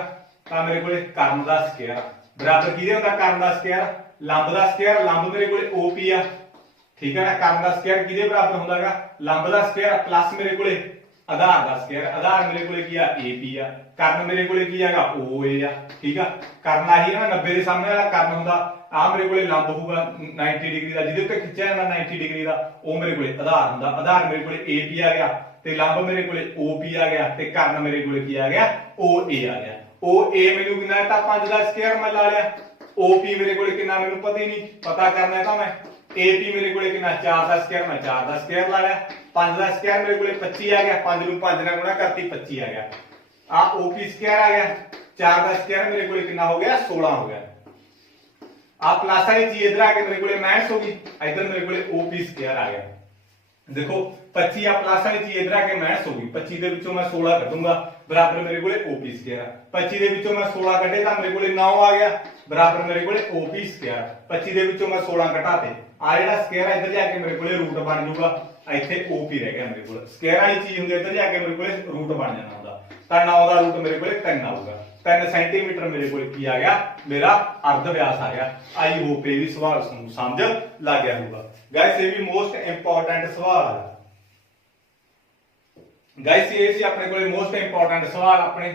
ਤਾਂ ਮੇਰੇ ਕੋਲੇ ਕਰਨ ਦਾ ਸਕੁਅਰ ਬਰਾਬਰ ਕਿਹਦੇ ਹੁੰਦਾ, ਕਰਨ ਦਾ ਸਕੁਅਰ ਲੰਬ ਦਾ ਸਕੁਅਰ। ਲੰਬ ਮੇਰੇ ਕੋਲੇ OP ਆ, ਠੀਕ ਹੈ ਨਾ। ਕਰਨ ਦਾ ਸਕੁਅਰ ਕਿਹਦੇ ਬਰਾਬਰ ਹੁੰਦਾਗਾ, ਲੰਬ ਦਾ ਸਕੁਅਰ ਪਲੱਸ ਮੇਰੇ ਕੋਲੇ ਆਧਾਰ ਦਾ ਸਕੁਅਰ। ਆਧਾਰ ਮੇਰੇ ਕੋਲੇ ਕੀ ਆ, AP ਆ। ਕਰਨ ਮੇਰੇ ਕੋਲੇ ਕੀ ਹੈਗਾ, OA ਆ, ਠੀਕ ਆ। ਕਰਨ ਆਹੀ ਨਾ 90 ਦੇ ਸਾਹਮਣੇ ਵਾਲਾ ਕਰਨ ਹੁੰਦਾ। ਆ ਮੇਰੇ ਕੋਲੇ ਲੰਬ ਹੋਊਗਾ 90 ਡਿਗਰੀ ਦਾ, ਜਿਹਦੇ ਉੱਤੇ ਖਿੱਚਿਆ ਜਾਂਦਾ 90 ਡਿਗਰੀ ਦਾ, ਉਹ ਮੇਰੇ ਕੋਲੇ ਆਧਾਰ ਹੁੰਦਾ। ਆਧਾਰ ਮੇਰੇ ਕੋਲੇ AP ਆ ਗਿਆ, ਤੇ ਲੰਬ ਮੇਰੇ ਕੋਲੇ OP ਆ ਗਿਆ, ਤੇ ਕਰਨ ਮੇਰੇ ਕੋਲੇ ਕੀ ਆ ਗਿਆ, OA ਆ ਗਿਆ। OA ਮੈਨੂੰ ਕਿੰਨਾ ਹੈ, ਤਾਂ 5 ਦਾ ਸਕੁਅਰ ਮੈਂ ਲਾ ਲਿਆ। OP ਮੇਰੇ ਕੋਲੇ ਕਿੰਨਾ ਮੈਨੂੰ ਪਤਾ ਹੀ ਨਹੀਂ, ਪਤਾ ਕਰਨਾ ਹੈ ਤਾਂ ਮੈਂ AP ਮੇਰੇ ਕੋਲੇ ਕਿੰਨਾ, 4 ਦਾ ਸਕੁਅਰ, ਮੈਂ 4 ਦਾ ਸਕੁਅਰ ਲਾ ਲਿਆ। 5 ਦਾ ਸਕੁਅਰ ਮੇਰੇ ਕੋਲੇ 25 ਆ ਗਿਆ, 5 ਨੂੰ 5 ਨਾਲ ਗੁਣਾ ਕਰਤੀ 25 ਆ ਗਿਆ। ਆ OP ਸਕੁਅਰ ਆ ਗਿਆ। 4 ਦਾ ਸਕੁਅਰ ਮੇਰੇ ਕੋਲੇ ਕਿੰਨਾ ਹੋ ਗਿਆ, 16 ਹੋ ਗਿਆ। ਆ ਪਲੱਸ ਵਾਲੀ ਚੀਜ਼ ਇਧਰ ਆ ਕੇ ਮੇਰੇ ਕੋਲੇ ਮਾਈਨਸ ਹੋ ਗਈ, ਇਧਰ ਮੇਰੇ ਕੋਲੇ OP ਸਕੁਅਰ ਆ ਗਿਆ। देखो 25 आ प्लस वाली चीज इधर आके माइनस होगी, 25 ਦੇ ਵਿੱਚੋਂ ਮੈਂ 16 ਕੱਢੂੰਗਾ ਬਰਾਬਰ ਮੇਰੇ ਕੋਲੇ OP ਸਕੁਅਰ। 25 ਦੇ ਵਿੱਚੋਂ ਮੈਂ 16 ਕੱਢੇ ਤਾਂ ਮੇਰੇ ਕੋਲੇ 9 ਆ ਗਿਆ ਬਰਾਬਰ ਮੇਰੇ ਕੋਲੇ OP ਸਕੁਅਰ। 25 ਦੇ ਵਿੱਚੋਂ ਮੈਂ 16 ਘਟਾਤੇ, ਆ ਜਿਹੜਾ ਸਕੁਅਰ ਇੱਧਰ ਜਾ ਕੇ ਮੇਰੇ ਕੋਲੇ ਰੂਟ ਬਣ ਜਾਊਗਾ, ਇੱਥੇ OP ਰਹਿ ਗਿਆ ਮੇਰੇ ਕੋਲ। ਸਕੁਅਰ ਵਾਲੀ ਚੀਜ਼ ਹੁੰਦੀ ਇੱਧਰ ਜਾ ਕੇ ਮੇਰੇ ਕੋਲੇ ਰੂਟ ਬਣ ਜਾਣਾ ਹੁੰਦਾ, ਤਾਂ 9 ਦਾ ਰੂਟ ਮੇਰੇ ਕੋਲੇ 3 ਆਊਗਾ। 3 ਸੈਂਟੀਮੀਟਰ ਮੇਰੇ ਕੋਲ ਕੀ ਆ ਗਿਆ, ਮੇਰਾ ਅਰਧ ਵਿਆਸ ਆ ਗਿਆ। ਆਈ ਹੋਪ ਇਹ ਵੀ ਸਵਾਲ ਤੁਹਾਨੂੰ ਸਮਝ ਲੱਗ ਗਿਆ ਹੋਊਗਾ ਗਾਇਸ। ਇਹ ਵੀ ਮੋਸਟ ਇੰਪੋਰਟੈਂਟ ਸਵਾਲ ਹੈ ਗਾਇਸ। ਇਹ ਸੀ ਆਪਣੇ ਕੋਲੇ ਮੋਸਟ ਇੰਪੋਰਟੈਂਟ ਸਵਾਲ, ਆਪਣੇ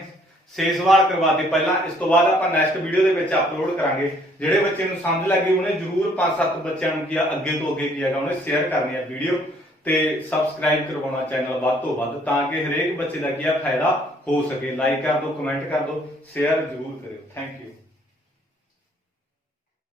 6 ਸਵਾਲ ਕਰਵਾਤੇ ਪਹਿਲਾਂ। ਇਸ ਤੋਂ ਬਾਅਦ ਆਪਾਂ ਨੈਕਸਟ ਵੀਡੀਓ ਦੇ ਵਿੱਚ ਅਪਲੋਡ ਕਰਾਂਗੇ। ਜਿਹੜੇ ਬੱਚੇ ਨੂੰ ਸਮਝ ਲੱਗੀ ਉਹਨੇ ਜਰੂਰ 5-7 ਬੱਚਿਆਂ ਨੂੰ ਕੀ ਅੱਗੇ ਤੋਂ ਅੱਗੇ ਕੀ ਹੈਗਾ ਉਹਨੇ ਸ਼ੇਅਰ ਕਰਨੀ ਹੈ ਵੀਡੀਓ, ਤੇ ਸਬਸਕ੍ਰਾਈਬ ਕਰਵਾਉਣਾ ਚੈਨਲ ਵੱਧ ਤੋਂ ਵੱਧ, ਤਾਂ ਕਿ ਹਰੇਕ ਬੱਚੇ ਦਾ ਕੀ ਫਾਇਦਾ ਹੋ ਸਕੇ। ਲਾਈਕ ਕਰ ਦਿਓ, ਕਮੈਂਟ ਕਰ ਦਿਓ, ਸ਼ੇਅਰ ਜਰੂਰ ਕਰਿਓ। Thank you.